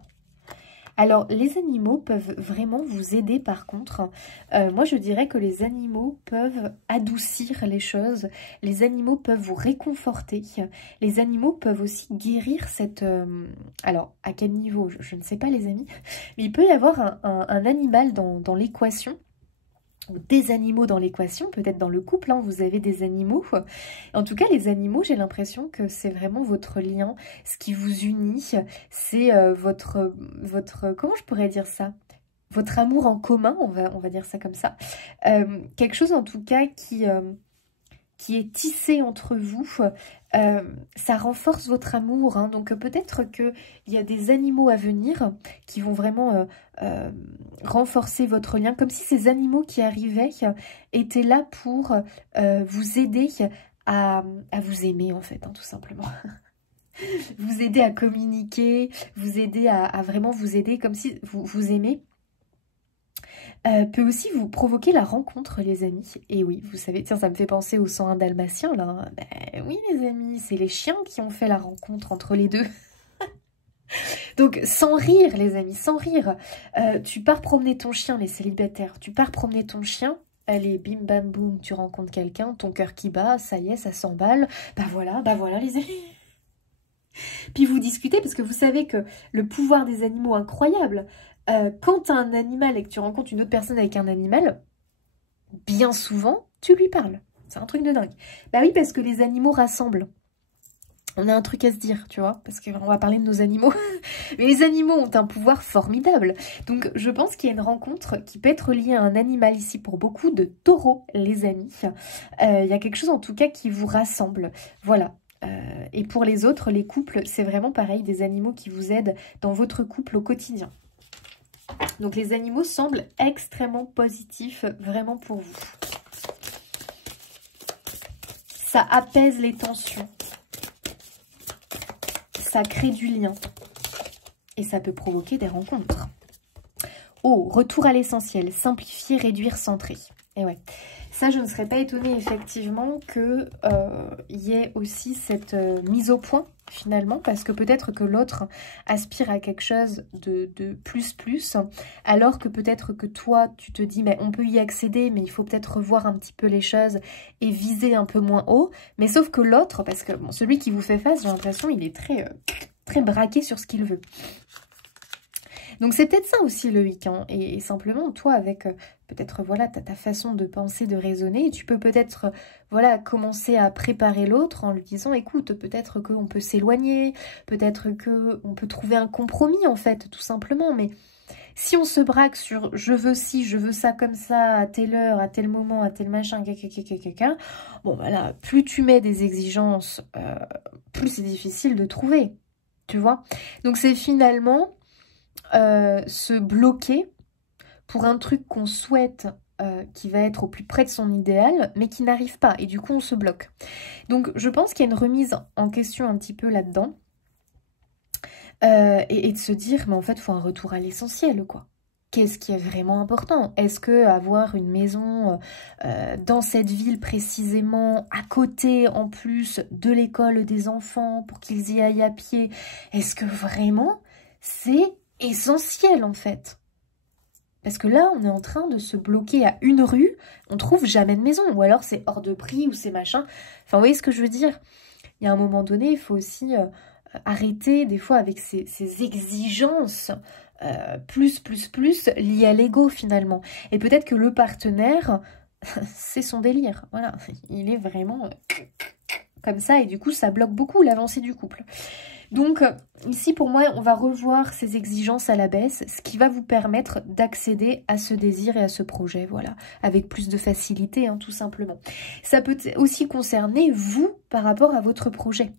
Alors, les animaux peuvent vraiment vous aider par contre. Moi, je dirais que les animaux peuvent adoucir les choses. Les animaux peuvent vous réconforter. Les animaux peuvent aussi guérir cette... Alors, à quel niveau? Je ne sais pas les amis. Mais il peut y avoir un animal dans l'équation. Ou des animaux dans l'équation, peut-être dans le couple, hein, vous avez des animaux. En tout cas, les animaux, j'ai l'impression que c'est vraiment votre lien, ce qui vous unit, c'est votre, comment je pourrais dire ça? Votre amour en commun, on va dire ça comme ça. Quelque chose en tout cas qui est tissé entre vous, ça renforce votre amour, hein. Donc peut-être qu'il y a des animaux à venir qui vont vraiment renforcer votre lien, comme si ces animaux qui arrivaient étaient là pour vous aider à vous aimer en fait, hein, tout simplement. Vous aider à communiquer, vous aider à vraiment vous aider comme si vous aimez. Peut aussi vous provoquer la rencontre, les amis. Et oui, vous savez, tiens, ça me fait penser au 101 dalmatien, là. Ben oui, les amis, c'est les chiens qui ont fait la rencontre entre les deux. Donc, sans rire, les amis, sans rire. Tu pars promener ton chien, les célibataires. Tu pars promener ton chien. Allez, bim, bam, boum, tu rencontres quelqu'un, ton cœur qui bat, ça y est, ça s'emballe. Bah voilà, les amis. Puis vous discutez, parce que vous savez que le pouvoir des animaux est incroyable. Quand tu as un animal et que tu rencontres une autre personne avec un animal, bien souvent, tu lui parles. C'est un truc de dingue. Bah oui, parce que les animaux rassemblent. On a un truc à se dire, tu vois, parce qu'on va parler de nos animaux. Mais les animaux ont un pouvoir formidable. Donc, je pense qu'il y a une rencontre qui peut être liée à un animal ici pour beaucoup de taureaux, les amis. Il y a quelque chose, en tout cas, qui vous rassemble. Voilà. Et pour les autres, les couples, c'est vraiment pareil, des animaux qui vous aident dans votre couple au quotidien. Donc les animaux semblent extrêmement positifs, vraiment pour vous. Ça apaise les tensions. Ça crée du lien. Et ça peut provoquer des rencontres. Oh, retour à l'essentiel. Simplifier, réduire, centrer. Et ouais, ça, je ne serais pas étonnée, effectivement, qu'il y ait aussi cette mise au point, finalement, parce que peut-être que l'autre aspire à quelque chose de plus, alors que peut-être que toi, tu te dis, mais on peut y accéder, mais il faut peut-être revoir un petit peu les choses et viser un peu moins haut. Mais sauf que l'autre, parce que bon, celui qui vous fait face, j'ai l'impression, il est très braqué sur ce qu'il veut. Donc c'est peut-être ça aussi le hic, hein. Et simplement, toi, avec peut-être, voilà, ta façon de penser, de raisonner, tu peux peut-être, voilà, commencer à préparer l'autre en lui disant, écoute, peut-être qu'on peut s'éloigner, peut-être qu'on peut trouver un compromis, en fait, tout simplement. Mais si on se braque sur « je veux ci, je veux ça comme ça, à telle heure, à tel moment, à tel machin, bon, voilà, plus tu mets des exigences, plus c'est difficile de trouver, tu vois. Donc c'est finalement... se bloquer pour un truc qu'on souhaite qui va être au plus près de son idéal, mais qui n'arrive pas. Et du coup, on se bloque. Donc, je pense qu'il y a une remise en question un petit peu là-dedans. Et de se dire, mais en fait, il faut un retour à l'essentiel, quoi. Qu'est-ce qui est vraiment important? Est-ce que avoir une maison dans cette ville précisément, à côté en plus de l'école des enfants, pour qu'ils y aillent à pied, est-ce que vraiment c'est essentiel en fait? Parce que là, on est en train de se bloquer à une rue, on trouve jamais de maison, ou alors c'est hors de prix, ou c'est machin. Enfin, vous voyez ce que je veux dire? Il y a un moment donné, il faut aussi arrêter des fois avec ces exigences plus liées à l'ego finalement. Et peut-être que le partenaire, c'est son délire. Voilà, il est vraiment comme ça, et du coup, ça bloque beaucoup l'avancée du couple. Donc, ici, pour moi, on va revoir ces exigences à la baisse, ce qui va vous permettre d'accéder à ce désir et à ce projet, voilà, avec plus de facilité, hein, tout simplement. Ça peut aussi concerner vous par rapport à votre projet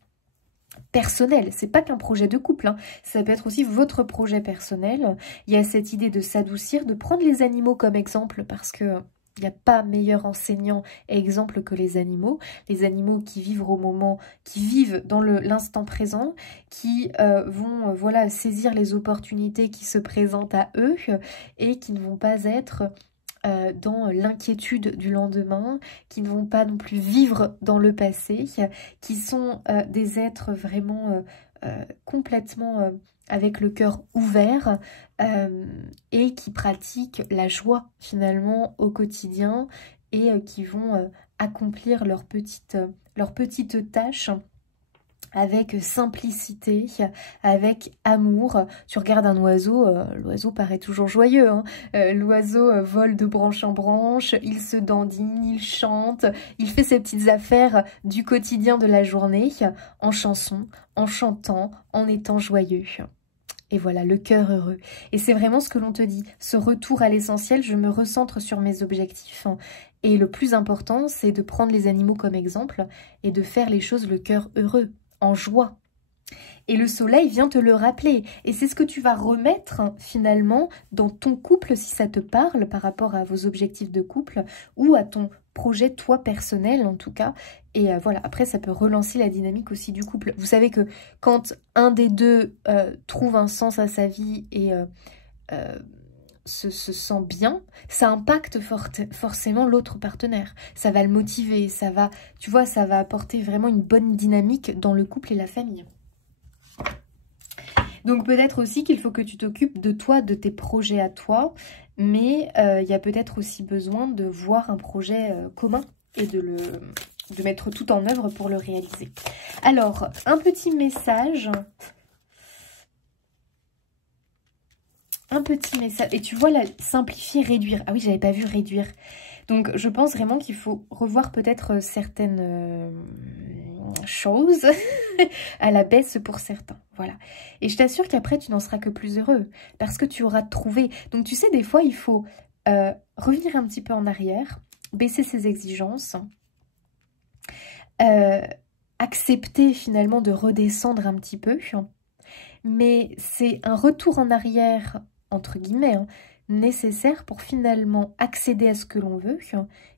personnel. C'est pas qu'un projet de couple, hein. Ça peut être aussi votre projet personnel. Il y a cette idée de s'adoucir, de prendre les animaux comme exemple, parce que... il n'y a pas meilleur enseignant et exemple que les animaux qui vivent au moment, qui vivent dans l'instant présent, qui vont voilà, saisir les opportunités qui se présentent à eux et qui ne vont pas être dans l'inquiétude du lendemain, qui ne vont pas non plus vivre dans le passé, qui sont des êtres vraiment complètement... avec le cœur ouvert et qui pratiquent la joie finalement au quotidien et qui vont accomplir leurs petites tâches avec simplicité, avec amour. Tu regardes un oiseau, l'oiseau paraît toujours joyeux, hein. L'oiseau vole de branche en branche, il se dandine, il chante, il fait ses petites affaires du quotidien de la journée, en chanson, en chantant, en étant joyeux. Et voilà, le cœur heureux. Et c'est vraiment ce que l'on te dit. Ce retour à l'essentiel, je me recentre sur mes objectifs. Et le plus important, c'est de prendre les animaux comme exemple et de faire les choses le cœur heureux, en joie. Et le soleil vient te le rappeler. Et c'est ce que tu vas remettre finalement dans ton couple, si ça te parle, par rapport à vos objectifs de couple ou à ton projet, toi, personnel en tout cas. Et voilà, après ça peut relancer la dynamique aussi du couple. Vous savez que quand un des deux trouve un sens à sa vie et se sent bien, ça impacte forcément l'autre partenaire. Ça va le motiver, ça va, tu vois, ça va apporter vraiment une bonne dynamique dans le couple et la famille. Donc peut-être aussi qu'il faut que tu t'occupes de toi, de tes projets à toi, mais il y a peut-être aussi besoin de voir un projet commun et de mettre tout en œuvre pour le réaliser. Alors, un petit message. Et tu vois, là, simplifier, réduire. Ah oui, j'avais pas vu réduire. Donc, je pense vraiment qu'il faut revoir peut-être certaines choses à la baisse pour certains. Voilà. Et je t'assure qu'après, tu n'en seras que plus heureux parce que tu auras trouvé. Donc, tu sais, des fois, il faut revenir un petit peu en arrière, baisser ses exigences, accepter finalement de redescendre un petit peu. Mais c'est un retour en arrière, entre guillemets, hein, nécessaire pour finalement accéder à ce que l'on veut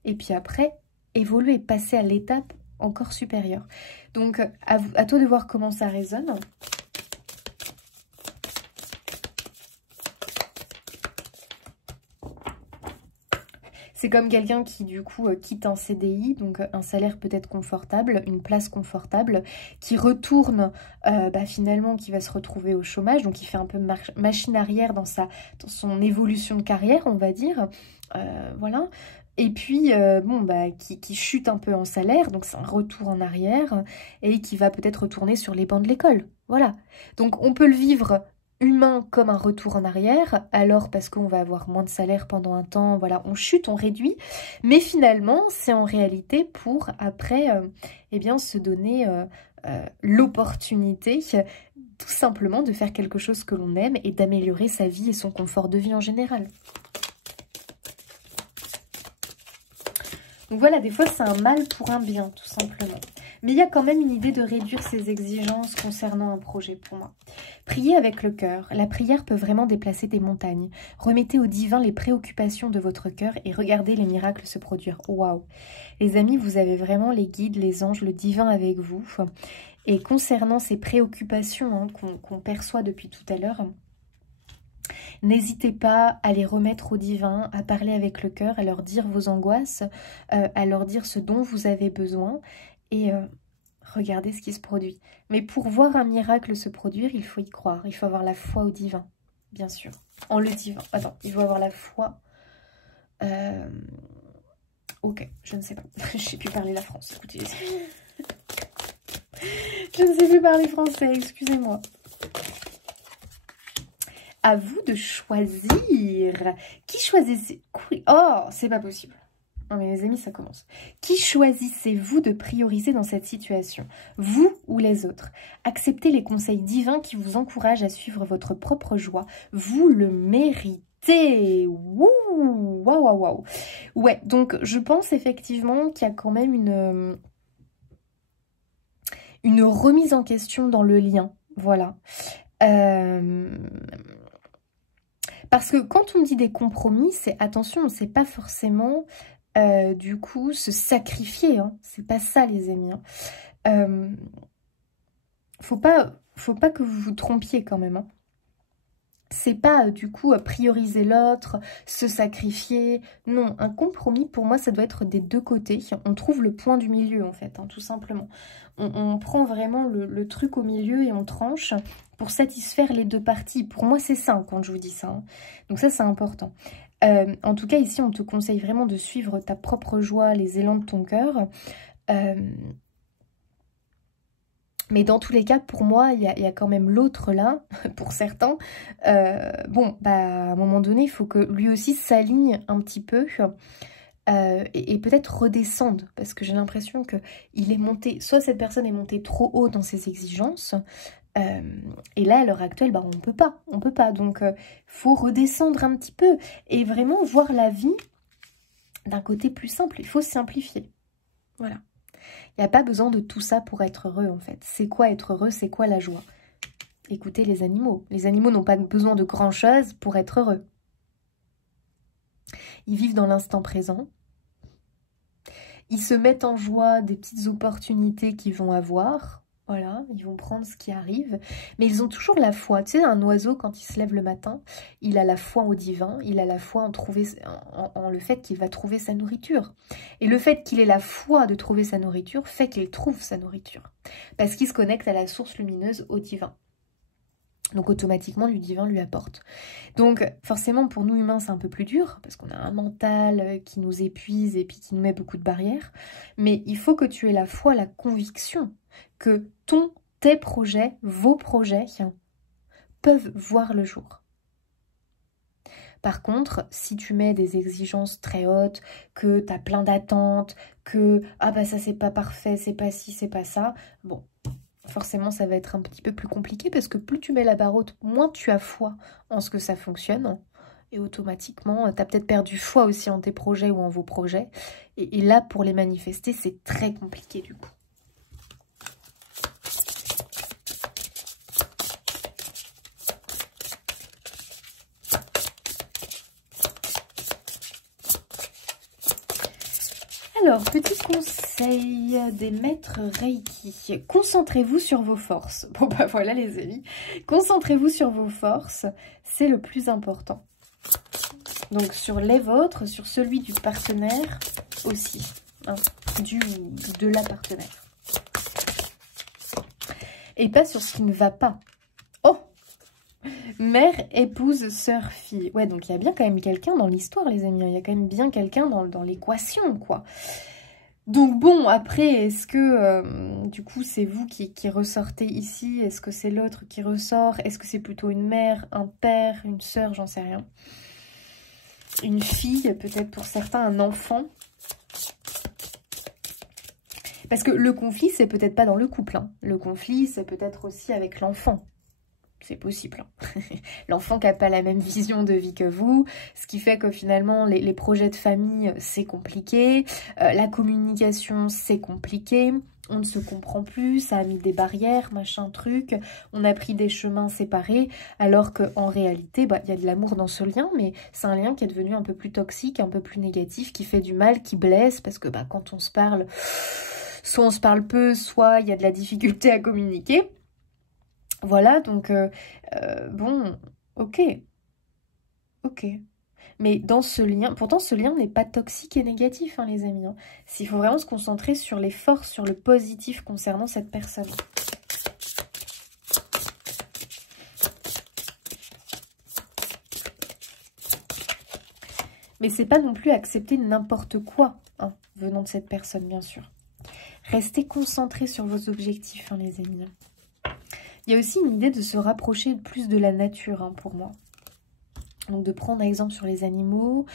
et puis après évoluer, passer à l'étape encore supérieure. Donc à toi de voir comment ça résonne. C'est comme quelqu'un qui du coup quitte un CDI, donc un salaire peut-être confortable, une place confortable, qui retourne finalement, qui va se retrouver au chômage, donc il fait un peu machine arrière dans son évolution de carrière, on va dire, voilà. Et puis, qui chute un peu en salaire, donc c'est un retour en arrière, et qui va peut-être retourner sur les bancs de l'école, voilà. Donc on peut le vivre humain comme un retour en arrière, alors parce qu'on va avoir moins de salaire pendant un temps, voilà, on chute, on réduit, mais finalement, c'est en réalité pour après, se donner l'opportunité tout simplement de faire quelque chose que l'on aime et d'améliorer sa vie et son confort de vie en général. Donc voilà, des fois c'est un mal pour un bien, tout simplement. Mais il y a quand même une idée de réduire ses exigences concernant un projet pour moi. Priez avec le cœur. La prière peut vraiment déplacer des montagnes. Remettez au divin les préoccupations de votre cœur et regardez les miracles se produire. Waouh! Les amis, vous avez vraiment les guides, les anges, le divin avec vous. Et concernant ces préoccupations qu'on perçoit depuis tout à l'heure, n'hésitez pas à les remettre au divin, à parler avec le cœur, à leur dire vos angoisses, à leur dire ce dont vous avez besoin et regardez ce qui se produit. Mais pour voir un miracle se produire, il faut y croire, il faut avoir la foi au divin, bien sûr. En le divin. Attends, il faut avoir la foi. Ok, je ne sais pas. Je ne sais plus parler la France. Écoutez, je ne sais plus parler français, excusez-moi. À vous de choisir. Qui choisissez... Oh, c'est pas possible. Non mais les amis, ça commence. Qui choisissez-vous de prioriser dans cette situation? Vous ou les autres? Acceptez les conseils divins qui vous encouragent à suivre votre propre joie. Vous le méritez. Wouh, waouh, waouh, waouh. Ouais, donc je pense effectivement qu'il y a quand même une remise en question dans le lien. Voilà. Parce que quand on dit des compromis, c'est attention, c'est pas forcément du coup se sacrifier. Hein. C'est pas ça, les amis. Hein. Faut pas que vous vous trompiez quand même. Hein. C'est pas du coup prioriser l'autre, se sacrifier. Non, un compromis pour moi ça doit être des deux côtés. On trouve le point du milieu en fait, hein, tout simplement. On prend vraiment le truc au milieu et on tranche pour satisfaire les deux parties. Pour moi c'est ça quand je vous dis ça. Hein. Donc ça c'est important. En tout cas ici on te conseille vraiment de suivre ta propre joie, les élans de ton cœur. Mais dans tous les cas, pour moi, il y a quand même l'autre là, pour certains. À un moment donné, il faut que lui aussi s'aligne un petit peu et peut-être redescende. Parce que j'ai l'impression qu'il est monté, soit cette personne est montée trop haut dans ses exigences, et là, à l'heure actuelle, on peut pas. Donc, faut redescendre un petit peu et vraiment voir la vie d'un côté plus simple. Il faut simplifier. Voilà. Il n'y a pas besoin de tout ça pour être heureux, en fait. C'est quoi être heureux? C'est quoi la joie? Écoutez les animaux. Les animaux n'ont pas besoin de grand-chose pour être heureux. Ils vivent dans l'instant présent. Ils se mettent en joie des petites opportunités qu'ils vont avoir. Voilà, ils vont prendre ce qui arrive. Mais ils ont toujours la foi. Tu sais, un oiseau, quand il se lève le matin, il a la foi au divin. Il a la foi en le fait qu'il va trouver sa nourriture. Et le fait qu'il ait la foi de trouver sa nourriture fait qu'il trouve sa nourriture. Parce qu'il se connecte à la source lumineuse, au divin. Donc automatiquement, le divin lui apporte. Donc forcément, pour nous humains, c'est un peu plus dur, parce qu'on a un mental qui nous épuise et puis qui nous met beaucoup de barrières. Mais il faut que tu aies la foi, la conviction que tes projets, vos projets, peuvent voir le jour. Par contre, si tu mets des exigences très hautes, que tu as plein d'attentes, que ça c'est pas parfait, c'est pas ci, c'est pas ça, bon, forcément ça va être un petit peu plus compliqué parce que plus tu mets la barre haute, moins tu as foi en ce que ça fonctionne. Et automatiquement, tu as peut-être perdu foi aussi en tes projets ou en vos projets. Et là, pour les manifester, c'est très compliqué du coup. Alors, petit conseil des maîtres Reiki. Concentrez-vous sur vos forces. Bon, voilà les amis. Concentrez-vous sur vos forces. C'est le plus important. Donc sur les vôtres, sur celui du partenaire aussi, hein, de la partenaire. Et pas sur ce qui ne va pas. Oh! Mère, épouse, sœur, fille. Ouais, donc il y a bien quand même quelqu'un dans l'histoire, les amis. Il y a quand même bien quelqu'un dans l'équation, quoi. Donc bon, après, est-ce que, du coup, c'est vous qui ressortez ici? Est-ce que c'est l'autre qui ressort? Est-ce que c'est plutôt une mère, un père, une sœur? J'en sais rien. Une fille, peut-être pour certains, un enfant. Parce que le conflit, c'est peut-être pas dans le couple. Hein. Le conflit, c'est peut-être aussi avec l'enfant. C'est possible. Hein. L'enfant qui n'a pas la même vision de vie que vous, ce qui fait que finalement, les projets de famille, c'est compliqué. La communication, c'est compliqué. On ne se comprend plus, ça a mis des barrières, machin truc. On a pris des chemins séparés, alors qu'en réalité, bah, y a de l'amour dans ce lien, mais c'est un lien qui est devenu un peu plus toxique, un peu plus négatif, qui fait du mal, qui blesse, parce que bah, quand on se parle, soit on se parle peu, soit il y a de la difficulté à communiquer. Voilà, donc, bon, ok. Mais dans ce lien, pourtant ce lien n'est pas toxique et négatif, hein, les amis. Hein. Il faut vraiment se concentrer sur les forces, sur le positif concernant cette personne. Mais c'est pas non plus accepter n'importe quoi, hein, venant de cette personne, bien sûr. Restez concentrés sur vos objectifs, hein, les amis. Il y a aussi une idée de se rapprocher plus de la nature, hein, pour moi. Donc de prendre exemple sur les animaux,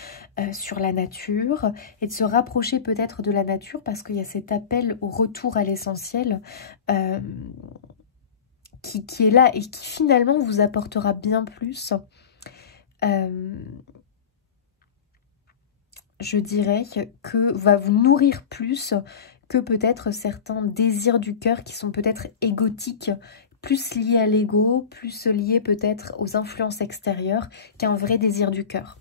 sur la nature, et de se rapprocher peut-être de la nature parce qu'il y a cet appel au retour à l'essentiel qui est là et qui finalement vous apportera bien plus, je dirais, que va vous nourrir plus que peut-être certains désirs du cœur qui sont peut-être égotiques, plus lié à l'ego, plus lié peut-être aux influences extérieures qu'un vrai désir du cœur.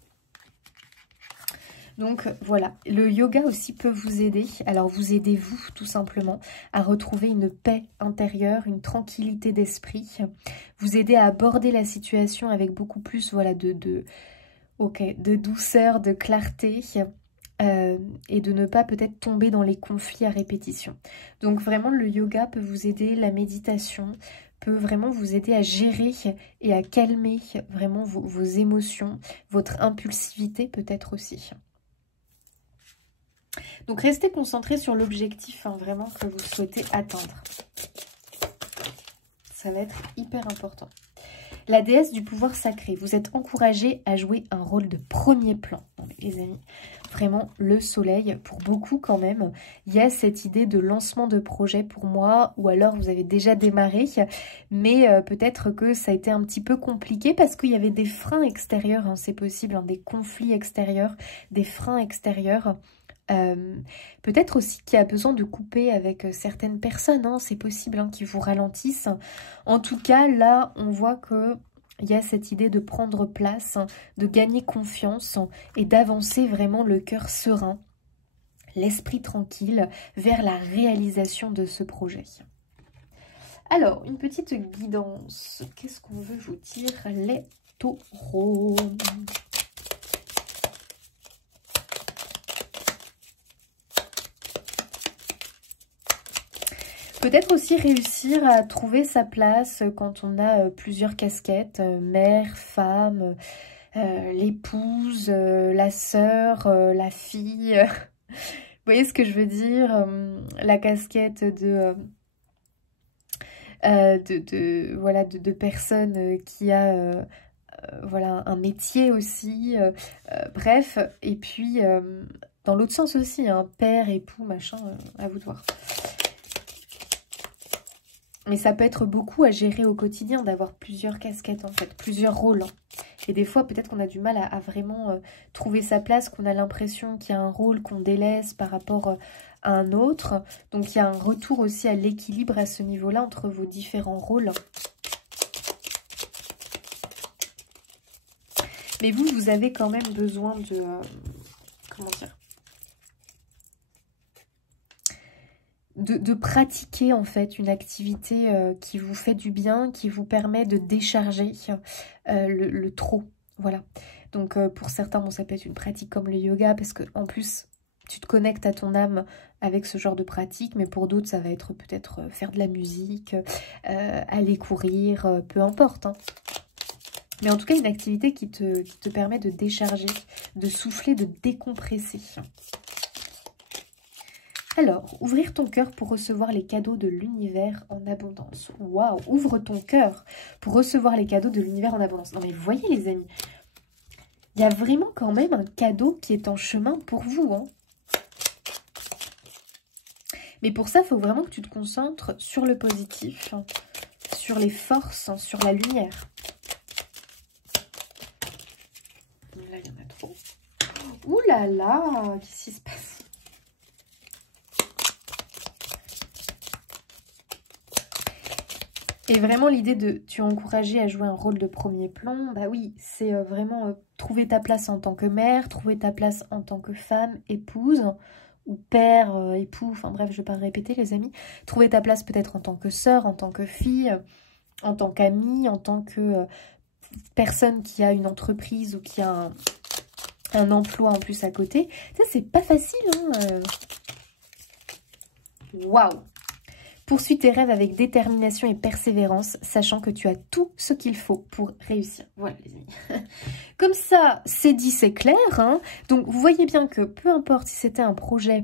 Donc voilà, le yoga aussi peut vous aider. Alors vous aidez-vous tout simplement à retrouver une paix intérieure, une tranquillité d'esprit. Vous aidez à aborder la situation avec beaucoup plus voilà, de douceur, de clarté. Et de ne pas peut-être tomber dans les conflits à répétition. Donc vraiment le yoga peut vous aider, la méditation peut vraiment vous aider à gérer et à calmer vraiment vos émotions, votre impulsivité peut-être aussi. Donc restez concentrés sur l'objectif hein, vraiment que vous souhaitez atteindre. Ça va être hyper important. La déesse du pouvoir sacré, vous êtes encouragé à jouer un rôle de premier plan. Non, mais les amis, vraiment le soleil, pour beaucoup quand même, il y a cette idée de lancement de projet pour moi, ou alors vous avez déjà démarré, mais peut-être que ça a été un petit peu compliqué parce qu'il y avait des freins extérieurs, hein, c'est possible, hein, des conflits extérieurs, des freins extérieurs. Peut-être aussi qu'il y a besoin de couper avec certaines personnes, hein, c'est possible hein, qui vous ralentissent. En tout cas, là, on voit que il y a cette idée de prendre place, de gagner confiance et d'avancer vraiment le cœur serein, l'esprit tranquille vers la réalisation de ce projet. Alors, une petite guidance. Qu'est-ce qu'on veut vous dire, les taureaux ? Peut-être aussi réussir à trouver sa place quand on a plusieurs casquettes, mère, femme, l'épouse, la sœur, la fille. Vous voyez ce que je veux dire? La casquette de personnes qui a voilà, un métier aussi. Bref, et puis dans l'autre sens aussi, hein, père, époux, machin, à vous de voir. Mais ça peut être beaucoup à gérer au quotidien, d'avoir plusieurs casquettes en fait, plusieurs rôles. Et des fois, peut-être qu'on a du mal à vraiment trouver sa place, qu'on a l'impression qu'il y a un rôle qu'on délaisse par rapport à un autre. Donc, il y a un retour aussi à l'équilibre à ce niveau-là entre vos différents rôles. Mais vous avez quand même besoin de... comment dire ? De pratiquer en fait une activité qui vous fait du bien, qui vous permet de décharger le trop. Voilà. Donc pour certains, bon, ça peut être une pratique comme le yoga parce que en plus tu te connectes à ton âme avec ce genre de pratique, mais pour d'autres ça va être peut-être faire de la musique, aller courir, peu importe. Hein. Mais en tout cas une activité qui te permet de décharger, de souffler, de décompresser. Alors, ouvrir ton cœur pour recevoir les cadeaux de l'univers en abondance. Waouh, ouvre ton cœur pour recevoir les cadeaux de l'univers en abondance. Non mais vous voyez les amis, il y a vraiment quand même un cadeau qui est en chemin pour vous. Hein. Mais pour ça, il faut vraiment que tu te concentres sur le positif, sur les forces, sur la lumière. Là, il y en a trop. Ouh là là, qu'est-ce qui se passe? Et vraiment, l'idée de tu es encouragé à jouer un rôle de premier plan, bah oui, c'est vraiment trouver ta place en tant que mère, trouver ta place en tant que femme, épouse, ou père, époux, enfin bref, je ne vais pas répéter les amis. Trouver ta place peut-être en tant que sœur, en tant que fille, en tant qu'amie, en tant que personne qui a une entreprise ou qui a un emploi en plus à côté. Ça, c'est pas facile, hein. Waouh! Poursuis tes rêves avec détermination et persévérance, sachant que tu as tout ce qu'il faut pour réussir. Voilà les amis. Comme ça, c'est dit, c'est clair. Hein. Donc vous voyez bien que peu importe si c'était un projet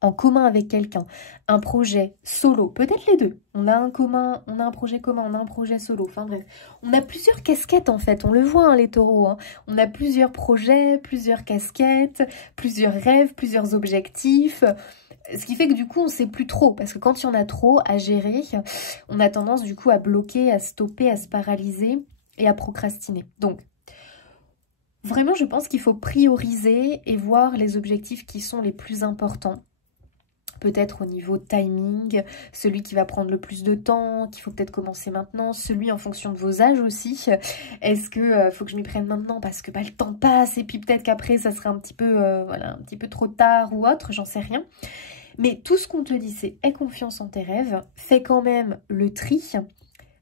en commun avec quelqu'un, un projet solo, peut-être les deux. On a un commun, on a un projet commun, on a un projet solo. Enfin bref, on a plusieurs casquettes en fait. On le voit hein, les taureaux. Hein. On a plusieurs projets, plusieurs casquettes, plusieurs rêves, plusieurs objectifs. Ce qui fait que du coup, on ne sait plus trop. Parce que quand il y en a trop à gérer, on a tendance du coup à bloquer, à stopper, à se paralyser et à procrastiner. Donc, vraiment, je pense qu'il faut prioriser et voir les objectifs qui sont les plus importants. Peut-être au niveau timing, celui qui va prendre le plus de temps, qu'il faut peut-être commencer maintenant, celui en fonction de vos âges aussi. Est-ce que faut que je m'y prenne maintenant parce que bah, le temps passe et puis peut-être qu'après ça sera un petit peu, voilà, un petit peu trop tard ou autre, j'en sais rien. Mais tout ce qu'on te dit, c'est aie confiance en tes rêves, fais quand même le tri,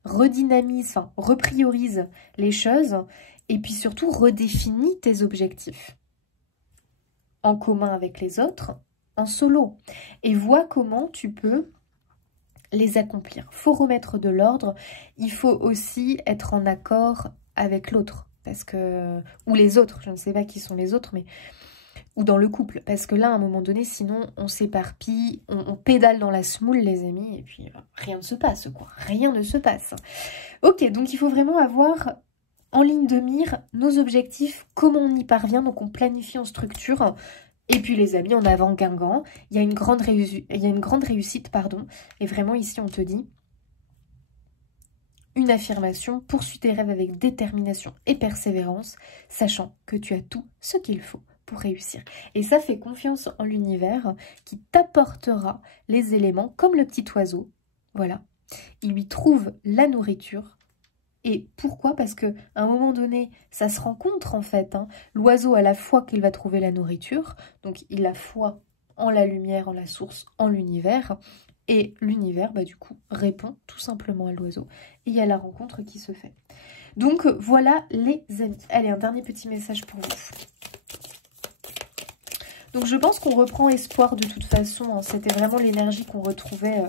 redynamise, enfin repriorise les choses et puis surtout redéfinis tes objectifs en commun avec les autres, en solo et vois comment tu peux les accomplir. Il faut remettre de l'ordre, il faut aussi être en accord avec l'autre parce que ou les autres, je ne sais pas qui sont les autres mais ou dans le couple, parce que là, à un moment donné, sinon, on s'éparpille, on pédale dans la semoule, les amis, et puis rien ne se passe, quoi. Rien ne se passe. Ok, donc il faut vraiment avoir en ligne de mire nos objectifs, comment on y parvient, donc on planifie, on structure, et puis les amis, en avant Guingamp, il y a une grande réussite, pardon, et vraiment ici, on te dit une affirmation, poursuis tes rêves avec détermination et persévérance, sachant que tu as tout ce qu'il faut pour réussir. Et ça fait confiance en l'univers qui t'apportera les éléments comme le petit oiseau. Voilà. Il lui trouve la nourriture. Et pourquoi? Parce qu'à un moment donné, ça se rencontre en fait. Hein. L'oiseau a la foi qu'il va trouver la nourriture. Donc il a foi en la lumière, en la source, en l'univers. Et l'univers, bah, du coup, répond tout simplement à l'oiseau. Et il y a la rencontre qui se fait. Donc voilà les amis. Allez, un dernier petit message pour vous. Donc je pense qu'on reprend espoir de toute façon. Hein. C'était vraiment l'énergie qu'on retrouvait,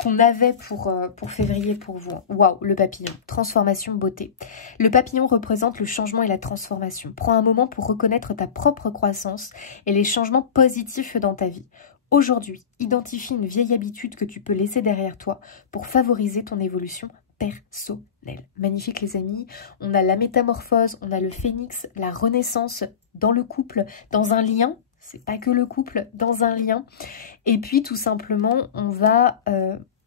qu'on avait pour février pour vous. Waouh, le papillon. Transformation, beauté. Le papillon représente le changement et la transformation. Prends un moment pour reconnaître ta propre croissance et les changements positifs dans ta vie. Aujourd'hui, identifie une vieille habitude que tu peux laisser derrière toi pour favoriser ton évolution personnelle. Magnifique les amis. On a la métamorphose, on a le phénix, la renaissance dans le couple, dans un lien. C'est pas que le couple, dans un lien. Et puis, tout simplement, on va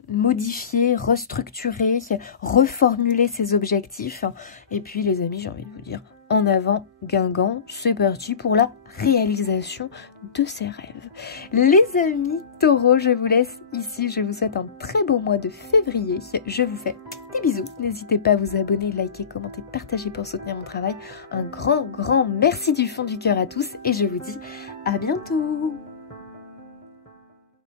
modifier, restructurer, reformuler ses objectifs. Et puis, les amis, j'ai envie de vous dire, en avant, Guingamp, c'est parti pour la réalisation de ses rêves. Les amis taureaux, je vous laisse ici. Je vous souhaite un très beau mois de février. Je vous fais des bisous. N'hésitez pas à vous abonner, liker, commenter, partager pour soutenir mon travail. Un grand merci du fond du cœur à tous et je vous dis à bientôt.